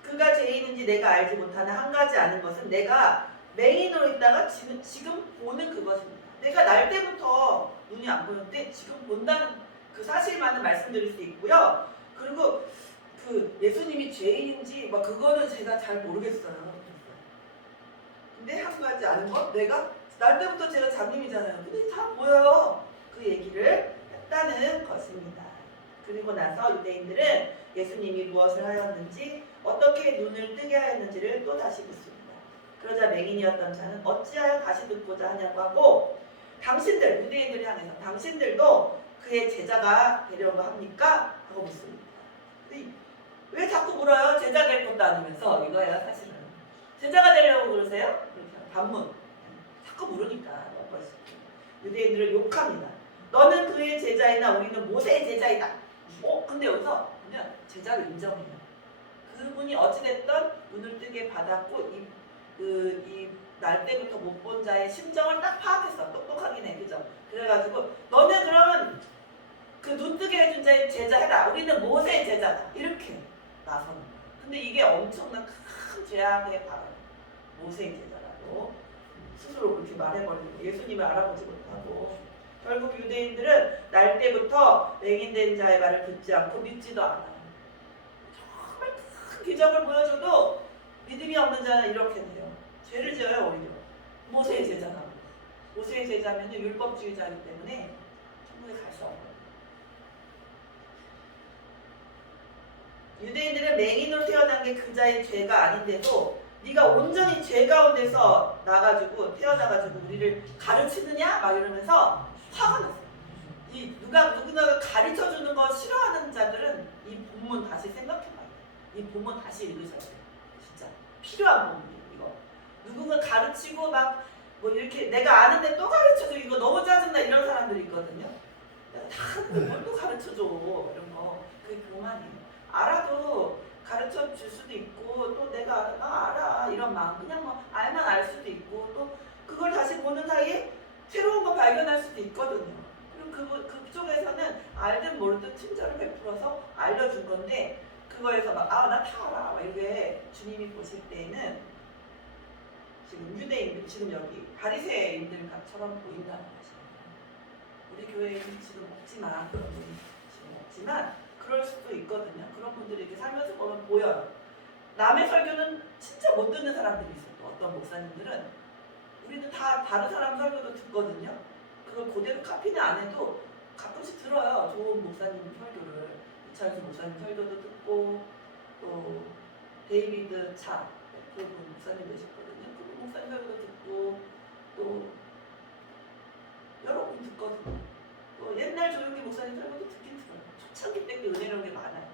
그가 죄인인지 내가 알지 못하는 한 가지 아는 것은 내가 맹인으로 있다가 지금 보는 그것입니다. 내가 날 때부터 눈이 안 보였는데 지금 본다는 그 사실만은 말씀드릴 수 있고요. 그리고 그 예수님이 죄인인지 그거는 제가 잘 모르겠어요. 근데 한 가지 아는 건 내가 날 때부터 제가 장님이잖아요. 근데 다 보여요. 그 얘기를 했다는 것입니다. 그리고 나서 유대인들은 예수님이 무엇을 하였는지 어떻게 눈을 뜨게 하였는지를 또 다시 묻습니다. 그러자 맹인이었던 자는 어찌하여 다시 듣고자 하냐고 하고 당신들, 유대인들을 향해서 당신들도 그의 제자가 되려고 합니까? 하고 묻습니다. 왜 자꾸 물어요? 제자 될 것도 아니면서 이거예요 사실은. 제자가 되려고 그러세요? 반문. 자꾸 물으니까. 유대인들을 욕합니다. 너는 그의 제자이나 우리는 모세의 제자이다. 근데 여기서 그냥 제자를 인정해요. 그분이 어찌됐든 눈을 뜨게 받았고 이 날 때부터 못 본 자의 심정을 딱 파악했어. 똑똑하긴 해. 그죠? 그래가지고 너는 그러면 그 눈 뜨게 해준 자의 제자 해라. 우리는 모세의 제자다. 이렇게 나서는 거예요. 근데 이게 엄청난 큰 죄악의 발언. 모세의 제자라고 스스로 그렇게 말해버리고 예수님을 알아보지 못하고 결국 유대인들은 날 때부터 맹인된 자의 말을 듣지 않고 믿지도 않아요. 정말 큰 기적을 보여줘도 믿음이 없는 자는 이렇게 돼요. 죄를 지어요. 오히려 모세의 제자라고. 모세의 제자면 율법주의자이기 때문에 천국에 갈 수 없어요. 유대인들은 맹인으로 태어난 게 그 자의 죄가 아닌데도 네가 온전히 죄 가운데서 나가지고 태어나가지고 우리를 가르치느냐? 막 이러면서 화가 났어요. 누군가가 가르쳐주는 거 싫어하는 자들은 이 본문 다시 생각해봐야 돼요. 이 본문 다시 읽으셔야 돼요. 진짜 필요한 본문이에요. 이거 누군가 가르치고 막 이렇게 내가 아는데 또 가르쳐줘 이거 너무 짜증나 이런 사람들이 있거든요. 다 뭘 또 가르쳐줘 이런 거 그게 교만이에요. 알아도 가르쳐 줄 수도 있고 또 내가 알아 이런 마음 그냥 알면 알 수도 있고 또 그거 그걸 다시 보는 사이에 새로운 거 발견할 수도 있거든요. 그리고 그쪽에서는 알든 모르든 친절을 베풀어서 알려준 건데 그거에서 막 나 다 알아 막 이렇게 주님이 보실 때에는 지금 유대인들 지금 여기 바리새인들처럼 보인다는 거죠. 우리 교회에는 지금 없지만 그런 분이 지금 없지만 그럴 수도 있거든요. 그런 분들이 이렇게 살면서 보면 보여요. 남의 설교는 진짜 못 듣는 사람들이 있어요. 어떤 목사님들은 우리는 다 다른 사람 설교도 듣거든요. 그걸 그대로 카피는 안 해도 가끔씩 들어요. 좋은 목사님 설교를 이철수 목사님 설교도 듣고 또 데이비드 차 그분 목사님 되셨거든요. 그분 목사님 설교도 듣고 또 여러 분 듣거든요. 또 옛날 조용기 목사님 설교도 듣긴 들어요. 초창기 때 은혜로운 게 많아요.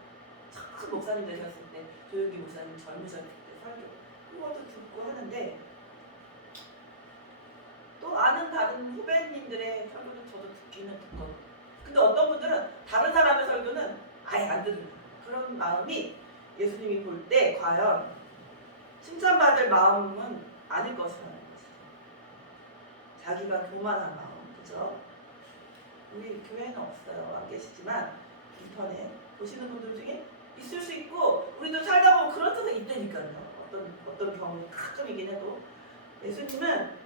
참 목사님 되셨을 때 조용기 목사님 젊으셨을 때 설교 그것도 듣고 하는데 또 아는 다른 후배님들의 설교도 저도 듣기는 듣거든요. 근데 어떤 분들은 다른 사람의 설교는 아예 안 들으는 그런 마음이 예수님이 볼 때 과연 칭찬받을 마음은 아닐 것이라는 것이죠. 자기가 교만한 마음, 그죠? 우리 교회는 없어요. 안 계시지만 인터넷 보시는 분들 중에 있을 수 있고 우리도 살다 보면 그런 적은 있다니까요. 어떤 경우 가끔이긴 해도 예수님은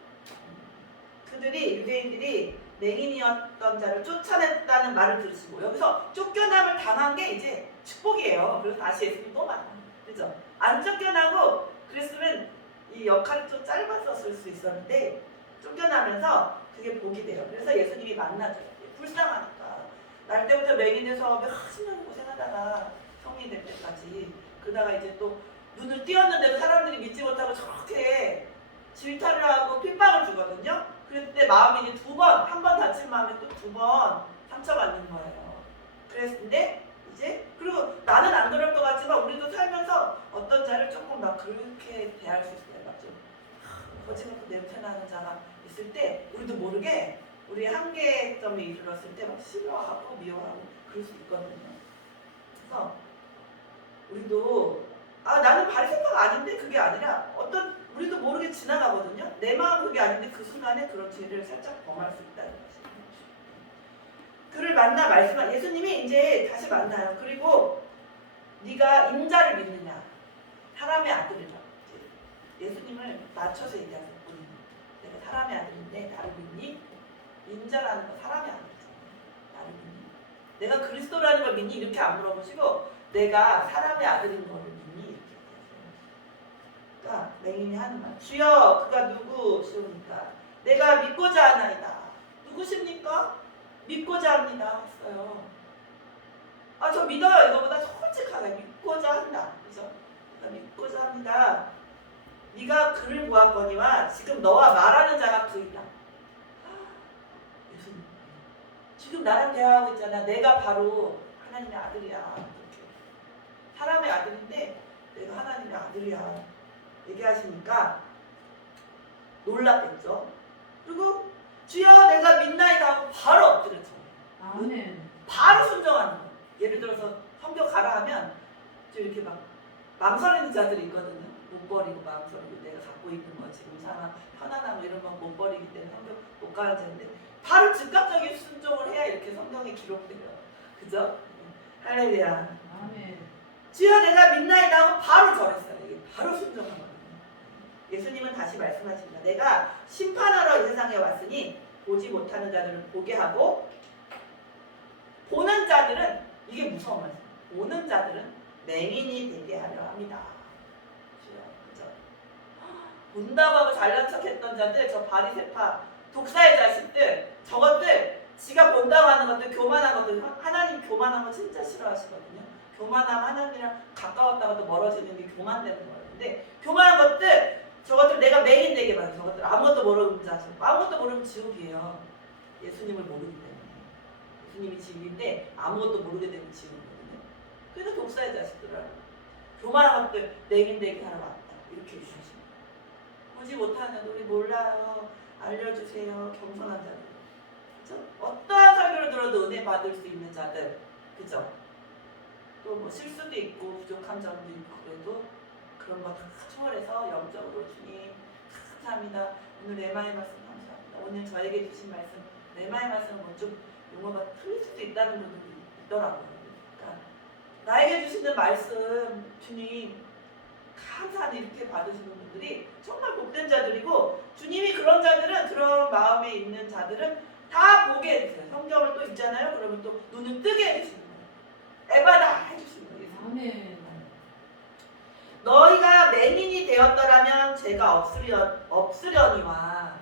그들이 유대인들이 맹인이었던 자를 쫓아냈다는 말을 들으시고 여기서 쫓겨남을 당한 게 이제 축복이에요. 그래서 다시 예수님 또 만나. 그죠? 안 쫓겨나고 그랬으면 이 역할이 좀 짧았었을 수 있었는데 쫓겨나면서 그게 복이 돼요. 그래서 예수님이 만나줘요. 불쌍하니까. 날 때부터 맹인돼서 몇십 년 고생하다가 성인이 될 때까지 그러다가 이제 또 눈을 띄었는데도 사람들이 믿지 못하고 저렇게 질타를 하고 핍박을 주거든요. 그때 마음이 이제 한 번 다친 마음에 또 두 번 상처받는 거예요. 그랬는데 이제 그리고 나는 안 그럴 것 같지만 우리도 살면서 어떤 자를 조금 막 그렇게 대할 수 있어요. 막 좀 거짓말로 냄새나는 자가 있을 때 우리도 모르게 우리 한계점에 이르렀을 때 막 싫어하고 미워하고 그럴 수 있거든요. 그래서 우리도 나는 바리새파가 아닌데 그게 아니라 우리도 모르게 지나가거든요. 내 마음은 그게 아닌데 그 순간에 그런 죄를 살짝 범할 수 있다는 것이죠. 그를 만나 말씀한 예수님이 이제 다시 만나요. 그리고 네가 인자를 믿느냐 사람의 아들이라 예수님을 낮춰서 얘기하세요. 내가 사람의 아들인데 나를 믿니? 인자라는 건 사람의 아들이잖아요. 나를 믿니? 내가 그리스도라는 걸 믿니? 이렇게 안 물어보시고 내가 사람의 아들인 걸 믿니? 이렇게 얘기하세요. 그러니까 맹인이 하는 말 주여 그가 누구시옵니까? 내가 믿고자 하나이다. 누구십니까? 믿고자 합니다 했어요. 저 믿어요. 이거보다 솔직하게 믿고자 한다. 그죠? 믿고자 합니다. 네가 그를 보았거니와 지금 너와 말하는 자가 그이다. 예수님 지금 나랑 대화하고 있잖아. 내가 바로 하나님의 아들이야. 이렇게. 사람의 아들인데 내가 하나님의 아들이야. 얘기하시니까 놀랐겠죠. 그리고 주여 내가 믿나이다 하고 바로 엎드렸죠. 아멘. 바로 순종하는 거예요. 예를 들어서 성경 가라 하면 좀 이렇게 막 망설이는 자들이 있거든요. 못 버리고 망설이고 내가 갖고 있는 거 지금 상황 편안한 거 이런 거 못 버리기 때문에 성경 못 가야 되는데 바로 즉각적인 순종을 해야 이렇게 성경에 기록돼요. 그죠? 할렐루야. 아멘. 주여 내가 믿나이다 하고 바로 절했어요. 이게 바로 순종하거든요. 예수님은 다시 말씀하십니다. 내가 심판하러 이 세상에 왔으니 보지 못하는 자들은 보게 하고 보는 자들은 이게 무서운 말씀. 보는 자들은 맹인이 되게 하려 합니다. 그죠? 본다고 하고 잘난 척했던 자들, 저 바리새파, 독사의 자식들, 저것들 지가 본다고 하는 것들, 교만한 것들, 하나님 교만한 거 진짜 싫어하시거든요. 교만하면 하나님이랑 가까웠다가도 멀어지는 게 교만되는 거예요. 근데 교만한 것들, 저것들 내가 맹인 되게 만든 저것들 아무것도 모르는 자식, 아무것도 모르면 지옥이에요. 예수님을 모르기 때문에. 예수님이 지옥인데 아무것도 모르게 되면 지옥이거든요. 그래서 독사의 자식들을 교만한 것들 맹인 되게 하러 왔다. 이렇게 주시죠. 보지 못하는 우리 몰라요. 알려주세요. 겸손한 자들. 그죠? 어떠한 설교를 들어도 은혜 받을 수 있는 자들. 그죠? 또 뭐 실수도 있고 부족한 점도 있고 그래도 그런 거 다 초월해서 영적으로 주님 감사합니다. 오늘 레마의 말씀 감사합니다. 오늘 저에게 주신 말씀 레마의 말씀은 좀 용어가 틀릴 수도 있다는 분들이 있더라고요. 그러니까 나에게 주시는 말씀 주님 감사하게 이렇게 받으시는 분들이 정말 복된 자들이고 주님이 그런 자들은 그런 마음에 있는 자들은 다 보게 해주세요. 성경을 또 읽잖아요. 그러면 또 눈을 뜨게 해주시는 거예요. 에바다 해주시는 거예요. 아멘. 너희가 맹인이 되었더라면 죄가 없으려니와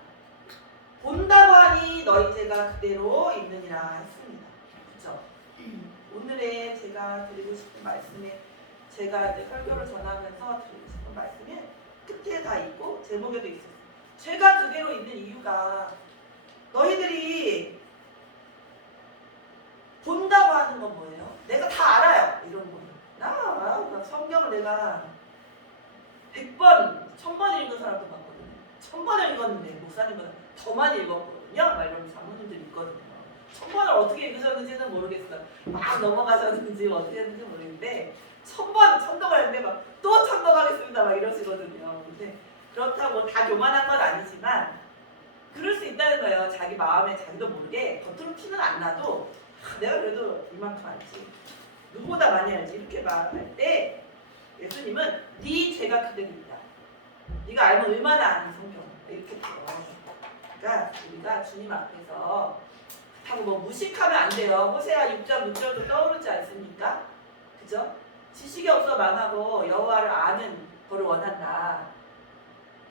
본다고 하니 너희 죄가 그대로 있느니라 했습니다. 그렇죠? 오늘의 제가 드리고 싶은 말씀에 제가 이제 설교를 전하면서 드리고 싶은 말씀이 끝에 다 있고 제목에도 있었어요. 죄가 그대로 있는 이유가 너희들이 본다고 하는 건 뭐예요? 내가 다 알아요. 이런 거. 나 성경을 내가 100번, 1000번 읽은 사람도 봤거든요. 1000번을 읽었는데 목사님보다 더 많이 읽었거든요. 막 이런 장모님들이 있거든요. 1000번을 어떻게 읽으셨는지는 모르겠어요. 막 넘어가셨는지 어떻게 했는지 모르겠는데 1000번 천독하는데 막 또 천독하겠습니다 막 이러시거든요. 근데 그렇다고 다 교만한 건 아니지만 그럴 수 있다는 거예요. 자기 마음에 자기도 모르게 겉으로 티는 안 나도 내가 그래도 이만큼 알지. 누구보다 많이 알지. 이렇게 말할 때 예수님은 네 죄가 그대로이다. 네가 알면 얼마나 아니 성경 이렇게 돼요. 그러니까 우리가 주님 앞에서 하고 뭐 무식하면 안 돼요. 호세아 6장 6절도 떠오르지 않습니까? 그죠? 지식이 없어 망하고 여호와를 아는 거를 원한다.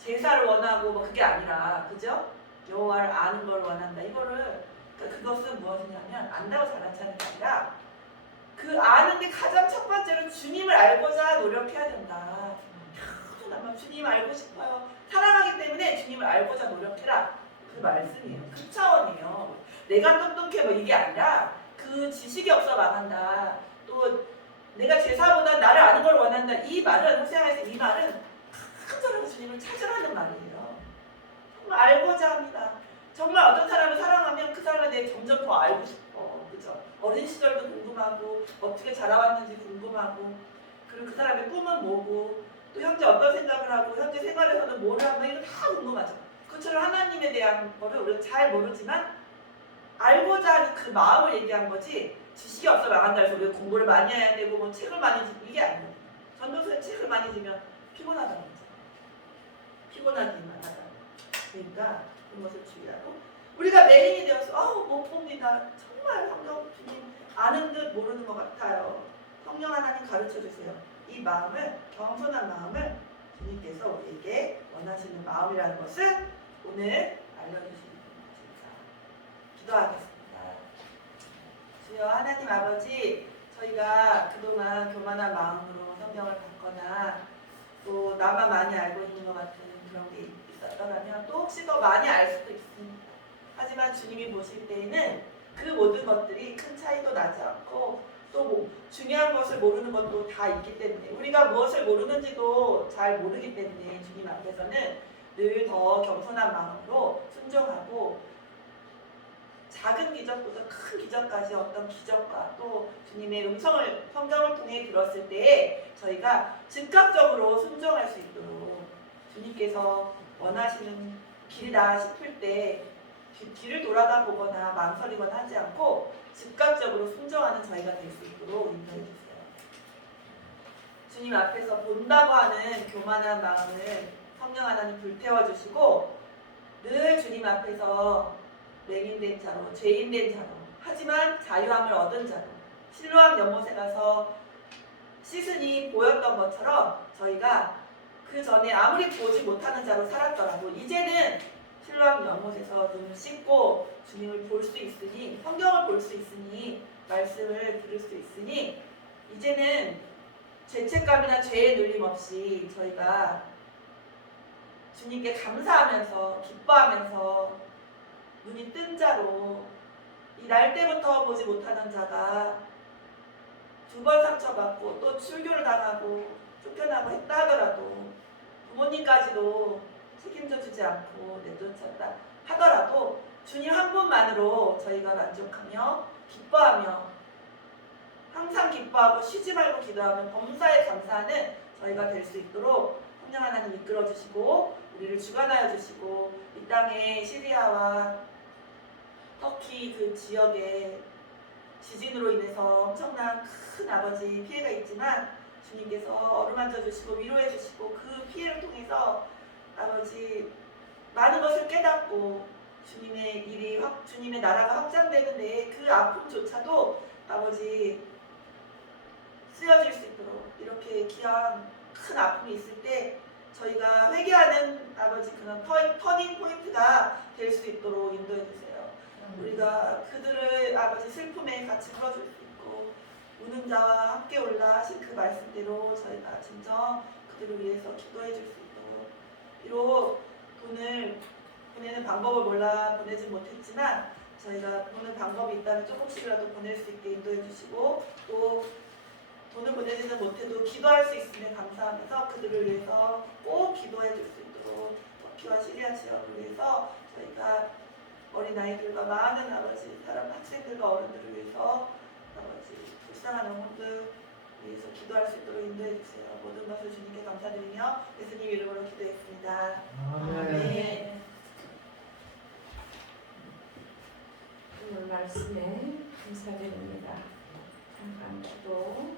제사를 원하고 뭐 그게 아니라 그죠? 여호와를 아는 걸 원한다. 이거를 그러니까 그것은 무엇이냐면 안다고 잘난 차는 게 아니라 그 아는데 가장 첫 번째로 주님을 알고자 노력해야 된다. 나만 주님 알고 싶어요. 사랑하기 때문에 주님을 알고자 노력해라. 그 말씀이에요. 그 차원이에요. 내가 똑똑해 뭐 이게 아니라 그 지식이 없어 망한다. 또 내가 제사보다 나를 아는 걸 원한다. 이 말은 호세아에서 이 말은 간절하게 주님을 찾으라는 말이에요. 정말 알고자 합니다. 정말 어떤 사람을 사랑하면 그 사람에 대해 점점 더 알고 싶어. 그죠? 어린 시절도 궁금하고 어떻게 자라왔는지 궁금하고 그리고 그 사람의 꿈은 뭐고 또 현재 어떤 생각을 하고 현재 생활에서는 뭘 하고 이거 다 궁금하죠. 그처럼 하나님에 대한 거를 우리가 잘 모르지만 알고자 하는 그 마음을 얘기한 거지 지식이 없어 망한다 해서 우리가 공부를 많이 해야 되고 뭐 책을 많이 지고 이게 아니거든요. 전도서에 책을 많이 지면 피곤하다는 거죠. 피곤하기만 하다. 그러니까 그것을 주의하고 우리가 맹인이 되어서 못 봅니다. 정말 성경 주님 아는 듯 모르는 것 같아요. 성령 하나님 가르쳐 주세요. 이 마음을 겸손한 마음을 주님께서 우리에게 원하시는 마음이라는 것을 오늘 알려주시는 겁니다. 기도하겠습니다. 주여 하나님 아버지 저희가 그동안 교만한 마음으로 성경을 받거나 또 나만 많이 알고 있는 것 같은 그런 게 있었더라면 또 혹시 더 많이 알 수도 있습니다. 하지만 주님이 보실 때에는 그 모든 것들이 큰 차이도 나지 않고 또 뭐 중요한 것을 모르는 것도 다 있기 때문에 우리가 무엇을 모르는지도 잘 모르기 때문에 주님 앞에서는 늘 더 겸손한 마음으로 순종하고 작은 기적부터 큰 기적까지 어떤 기적과 또 주님의 음성을 성경을 통해 들었을 때에 저희가 즉각적으로 순종할 수 있도록 주님께서 원하시는 길이다 싶을 때 길을 돌아다 보거나 망설이거나 하지 않고 즉각적으로 순종하는 저희가 될 수 있도록 인도해 주세요. 주님 앞에서 본다고 하는 교만한 마음을 성령 하나님 불태워 주시고 늘 주님 앞에서 맹인된 자로 죄인된 자로 하지만 자유함을 얻은 자로 실로암 연못에 가서 시선이 보였던 것처럼 저희가 그 전에 아무리 보지 못하는 자로 살았더라도 이제는 실로암 연못에서 눈을 씻고 주님을 볼 수 있으니 성경을 볼 수 있으니 말씀을 들을 수 있으니 이제는 죄책감이나 죄의 눌림 없이 저희가 주님께 감사하면서 기뻐하면서 눈이 뜬 자로 이 날 때부터 보지 못하는 자가 2번 상처받고 또 출교를 당하고 쫓겨나고 했다 하더라도 부모님까지도 책임져 주지 않고 내쫓았다 하더라도 주님 한 분만으로 저희가 만족하며 기뻐하며 항상 기뻐하고 쉬지 말고 기도하며 범사에 감사하는 저희가 될 수 있도록 성령 하나님 이끌어 주시고 우리를 주관하여 주시고 이 땅에 시리아와 터키 그 지역에 지진으로 인해서 엄청난 큰 아버지 피해가 있지만 주님께서 어루만져 주시고 위로해 주시고 그 피해를 통해서 아버지 많은 것을 깨닫고 주님의 나라가 확장되는 데에 그 아픔조차도 아버지 쓰여질 수 있도록 이렇게 귀한 큰 아픔이 있을 때 저희가 회개하는 아버지 그런 터닝 포인트가 될 수 있도록 인도해 주세요. 우리가 그들을 아버지 슬픔에 같이 풀어줄 수 있고 우는 자와 함께 올라 하신 그 말씀대로 저희가 진정 그들을 위해서 기도해 줄 수 있도록 비록 돈을 보내는 방법을 몰라 보내지 못했지만 저희가 보는 방법이 있다면 조금씩이라도 보낼 수 있게 인도해 주시고 또 돈을 보내지는 못해도 기도할 수 있음에 감사하면서 그들을 위해서 꼭 기도해 줄 수 있도록 터키와 시리아 지역을 위해서 저희가 어린아이들과 많은 아버지 학생들과 어른들을 위해서 아버지 불쌍한 영혼들 위해서 기도할 수 있도록 인도해 주세요. 모든 것을 주님께 감사드리며 예수님 이름으로 기도했습니다. 아멘. 오늘 말씀에 감사드립니다. 잠깐 기도,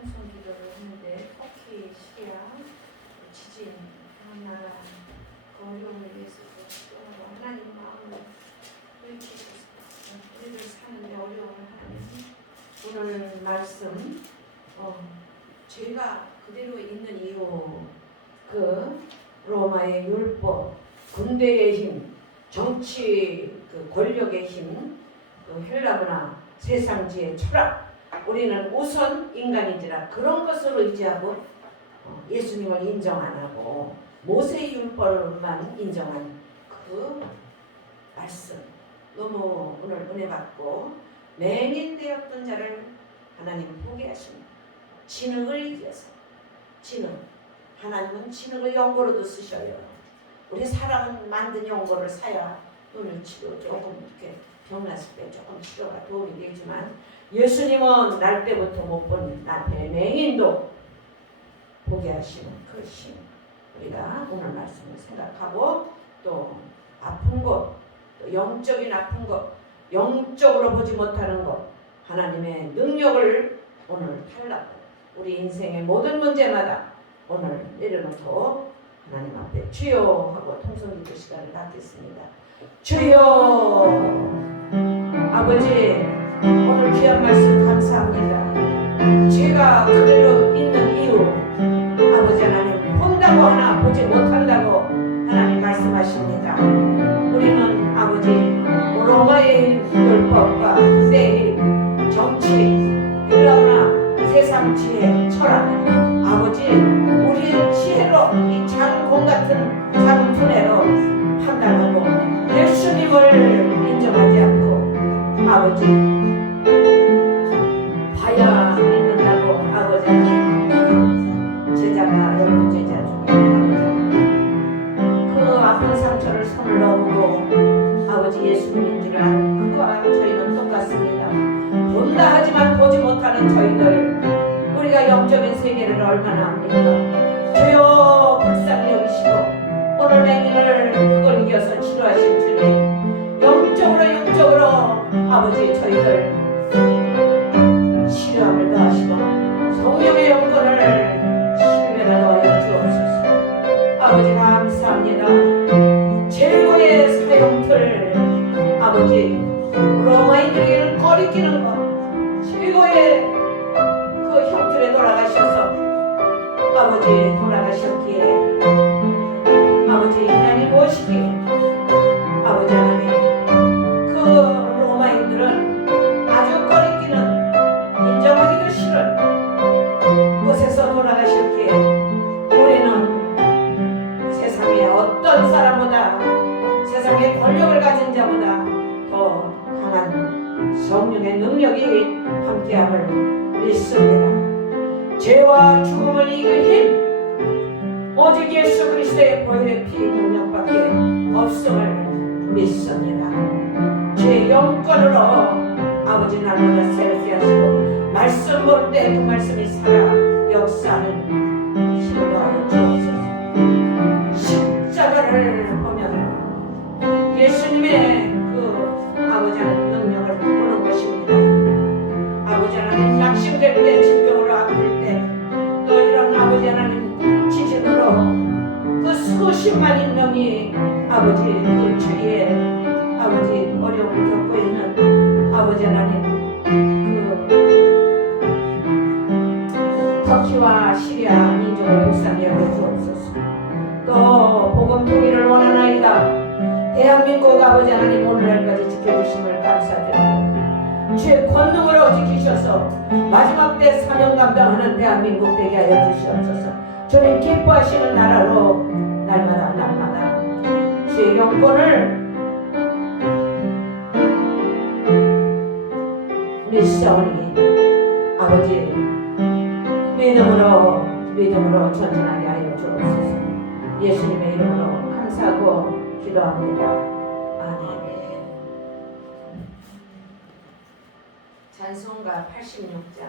통성 기도를 했는데 터키, 시리아, 지진, 하나 그 어려움을 위해서 기도하고 하나님 마음을 일으키셔서 우리들 사는데 어려움을 하나님 오늘 말씀 죄가 그대로 있는 이유 그 로마의 율법, 군대의 힘, 정치 그 권력의 힘, 그 헬라문화, 세상지의 철학, 우리는 우선 인간인지라 그런 것으로 의지하고 예수님을 인정 안 하고 모세의 율법만 인정한 그 말씀 너무 오늘 은혜 받고 맹인되었던 자를 하나님은 포기하십니다. 진흙을 이겨서 진흙 하나님은 진흙을 연고로도 쓰셔요. 우리 사람은 만든 연고를 사야 눈을 치료 조금 이렇게 병났을 때 조금 치료가 도움이 되지만 예수님은 날 때부터 못 본 남편의 맹인도 보게 하시는 그 힘 우리가 오늘 말씀을 생각하고 또 아픈 것, 또 영적인 아픈 것, 영적으로 보지 못하는 것 하나님의 능력을 오늘 달라고 우리 인생의 모든 문제마다 오늘 내려놓고 하나님 앞에 주여 하고 통성기도 시간을 갖겠습니다. 주여 아버지 오늘 귀한 말씀 감사합니다. 죄가 그대로 있는 이유 아버지 하나님 본다고 하나 보지 못한다고 하나님 말씀하십니다. 우리는 아버지 로마의 율법과 군대의 정치 헬라문화 세상 지혜 철학 아버지 우리의 지혜로 이 장공 같은 작은 두뇌로 판단하고 예수님을 인정하지 않고 아버지 봐야 믿는다고 아버지 제자가 12제자 중에 아버지 그 아픈 상처를 손을 넣고 아버지 예수님인 줄 아는 그와 저희는 똑같습니다. 본다 하지만 보지 못하는 저희들 우리가 영적인 세계를 얼마나 압니까? 주여 불쌍히 여기시고 오늘 맹인을 그걸 이겨서 치료하신 주님 영적으로 아버지 저희들 치료함을 더하시고 성령의 영권을 실면에 넣어 주옵소서. 아버지 감사합니다. 최고의 사형틀 아버지 로마인들에게는 꺼리끼는 것 최고의 그 형틀에 돌아가셔서 아버지 돌아가셨기에 아버지 하나님 무엇이기에 아버지 하나님 그 로마인들은 아주 꺼리끼는 인정하기도 싫은 곳에서 돌아가셨기에 우리는 세상의 어떤 사람보다 세상의 권력을 가진 자보다 더 강한 성령의 능력이 함께함을 믿습니다. 죄와 죽음을 이길 힘 오직 예수 그리스도의 보혈의 피 능력밖에 없음을 믿습니다. 제 영권으로 아버지 날마다 새롭게 하시고 말씀 볼 때 그 말씀이 살아 역사하는 힘을 더하여 주옵소서. 십자가를 보면 예수님의 그 아버지 하나님 능력을 보는 것입니다. 아버지 하나님 낙심될 때, 질병으로 아플 때, 또 이런 아버지 하나님 지진으로 그 수십만인 명이 아버지 그 주위에 아버지 어려움을 겪고 있는 아버지 하나님 그 터키와 시리아 민족을 불쌍히 여겨 주옵소서. 또 복음 통일을 원하나이다. 대한민국 아버지 하나님 오늘날까지 지켜주심을 감사드리고 주의 권능으로 지키셔서 마지막 때 사명 감당하는 대한민국 되게 하여 주시옵소서. 주님 기뻐하시는 나라로 날마다 주의 영권을 믿사오니 아버지 믿음으로 전진하게 하여 주옵소서. 예수님의 이름으로 감사하고 기도합니다. 아멘. 찬송가 86장.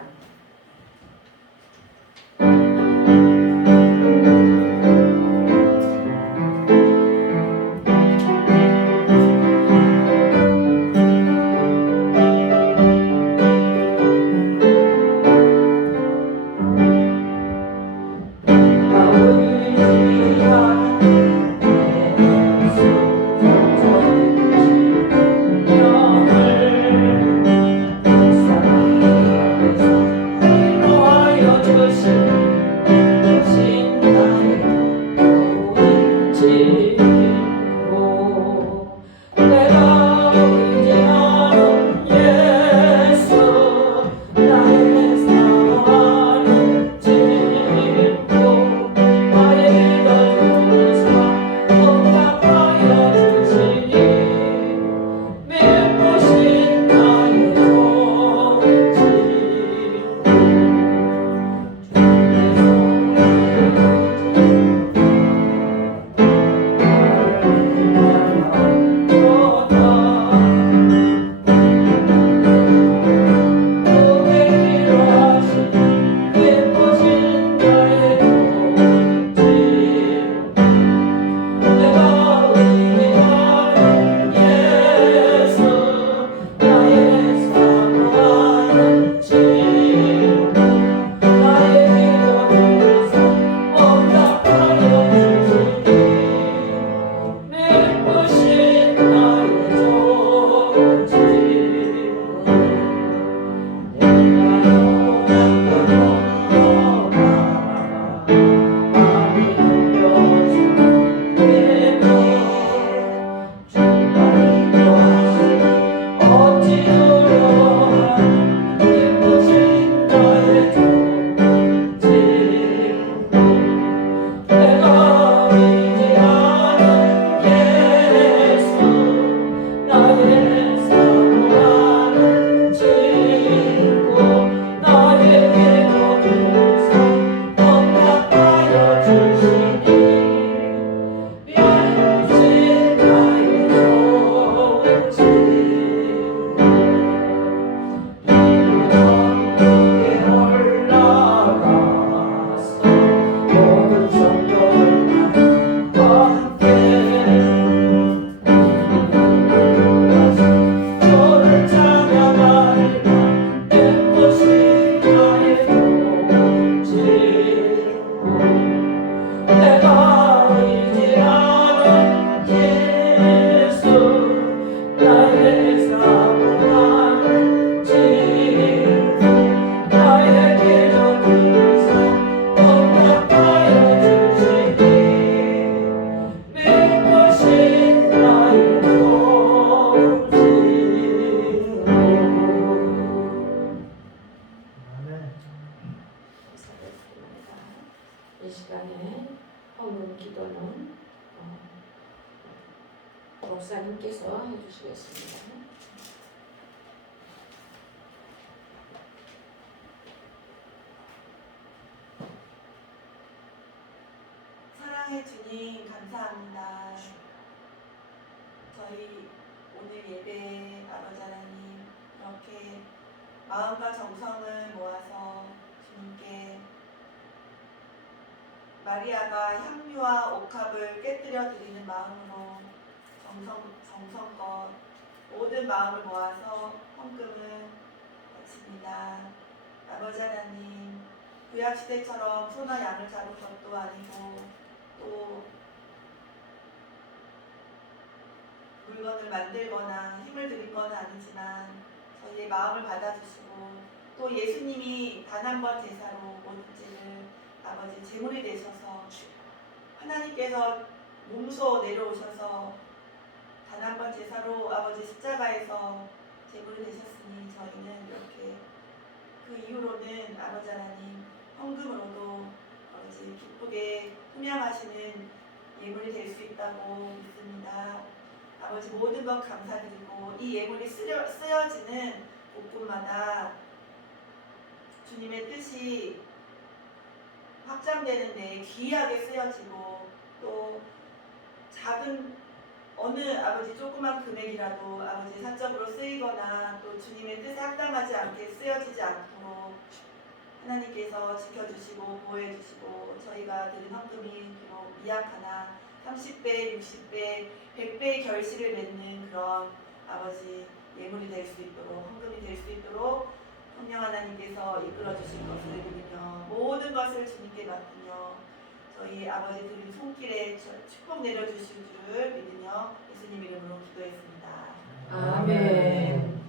이 시간에 헌금 기도는 목사님께서 해주시겠습니다. 사랑의 주님 감사합니다. 저희 오늘 예배 아버지 하나님 이렇게 마음과 정성을 모아서 주님께 마리아가 향유와 옥합을 깨뜨려 드리는 마음으로 정성껏 모든 마음을 모아서 헌금을 바칩니다. 아버지 하나님, 구약시대처럼 소나 양을 잡은 것도 아니고 또 물건을 만들거나 힘을 들인 건 아니지만 저희의 마음을 받아주시고 또 예수님이 단 한 번 제사로 모든 죄를 아버지 제물이 되셔서 하나님께서 몸소 내려오셔서 단 한 번 제사로 아버지 십자가에서 제물이 되셨으니 저희는 이렇게 그 이후로는 아버지 하나님 헌금으로도 아버지 기쁘게 훈양하시는 예물이 될 수 있다고 믿습니다. 아버지 모든 것 감사드리고 이 예물이 쓰여지는 곳곳마다 주님의 뜻이 확장되는데 귀하게 쓰여지고 또 작은 어느 아버지 조그만 금액이라도 아버지 사적으로 쓰이거나 또 주님의 뜻에 합당하지 않게 쓰여지지 않도록 하나님께서 지켜주시고 보호해주시고 저희가 드린 헌금이 비록 미약하나 30배, 60배, 100배의 결실을 맺는 그런 아버지 예물이 될 수 있도록 헌금이 될 수 있도록 성령 하나님께서 이끌어 주실 것을 믿으며 모든 것을 주님께 맡으며 저희 아버지 드린 손길에 축복 내려주실 줄 믿으며 예수님 이름으로 기도했습니다. 아멘.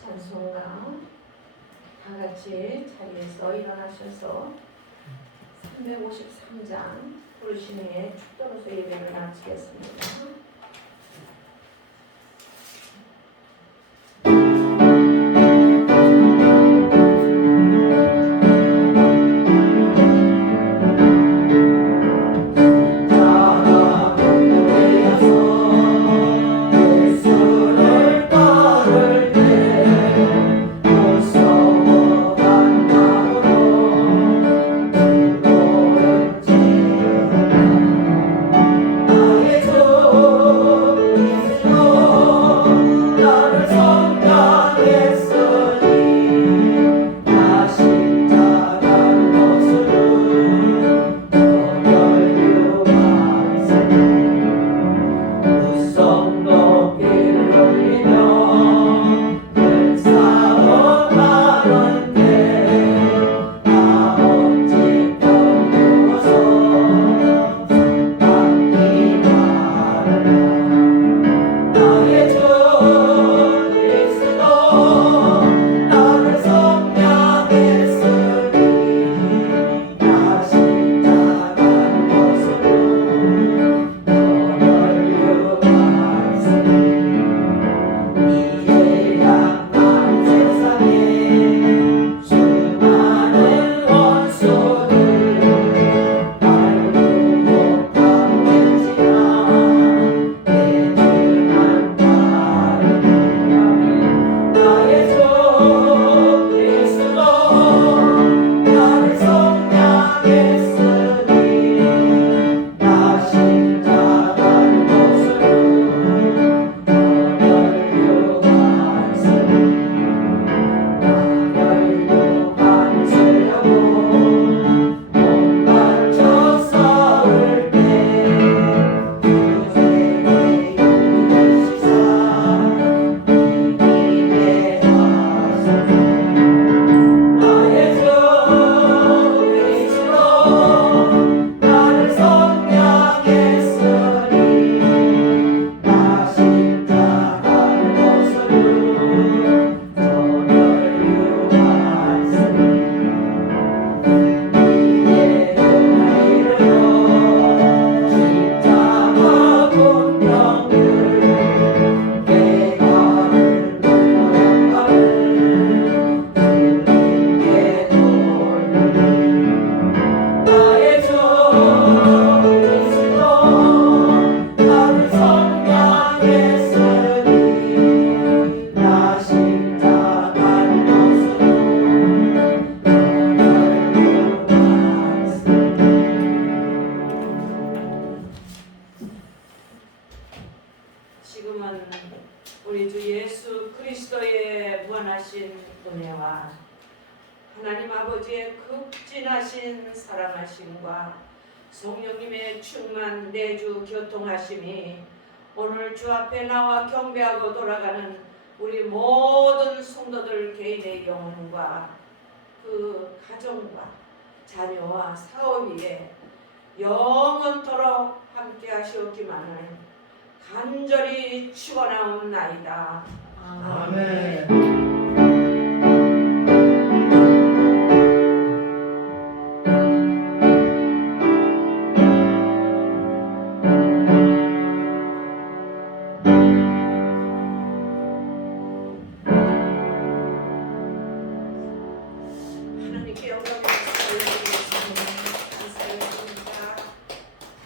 찬송가 다 같이 자리에서 일어나셔서 353장 부르심의 축도로서 예배를 마치겠습니다. 지금은 우리 주 예수 그리스도의 무한하신 은혜와 하나님 아버지의 극진하신 사랑하심과 성령님의 충만 내주 교통하심이 오늘 주 앞에 나와 경배하고 돌아가는 우리 모든 성도들 개인의 영혼과 그 가정과 자녀와 사업 위에 영원토록 함께 하시옵기만을 간절히 축원하옵나이다. 아멘. 하나님께 영광을 드리겠습니다. 감사드립니다.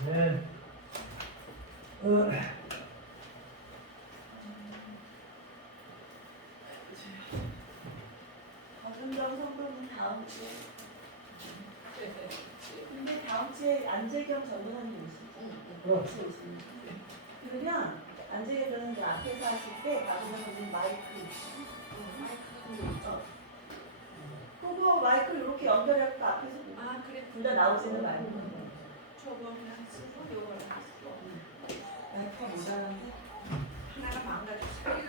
아멘. 박은정 성도는 다음 주에. 근데 다음 주에 안재경 전도사님 오시죠? 같이 오십니다. 그러면 안재경 그 앞에서 하실 때 박은정 선생님 마이크 그거 마이크 이렇게 연결해서 앞에서 아 그래 둘 다 나오지는 말고 저거는 쓰고 요걸 쓰고 마이크가 모자란데 하나가 망가졌어요.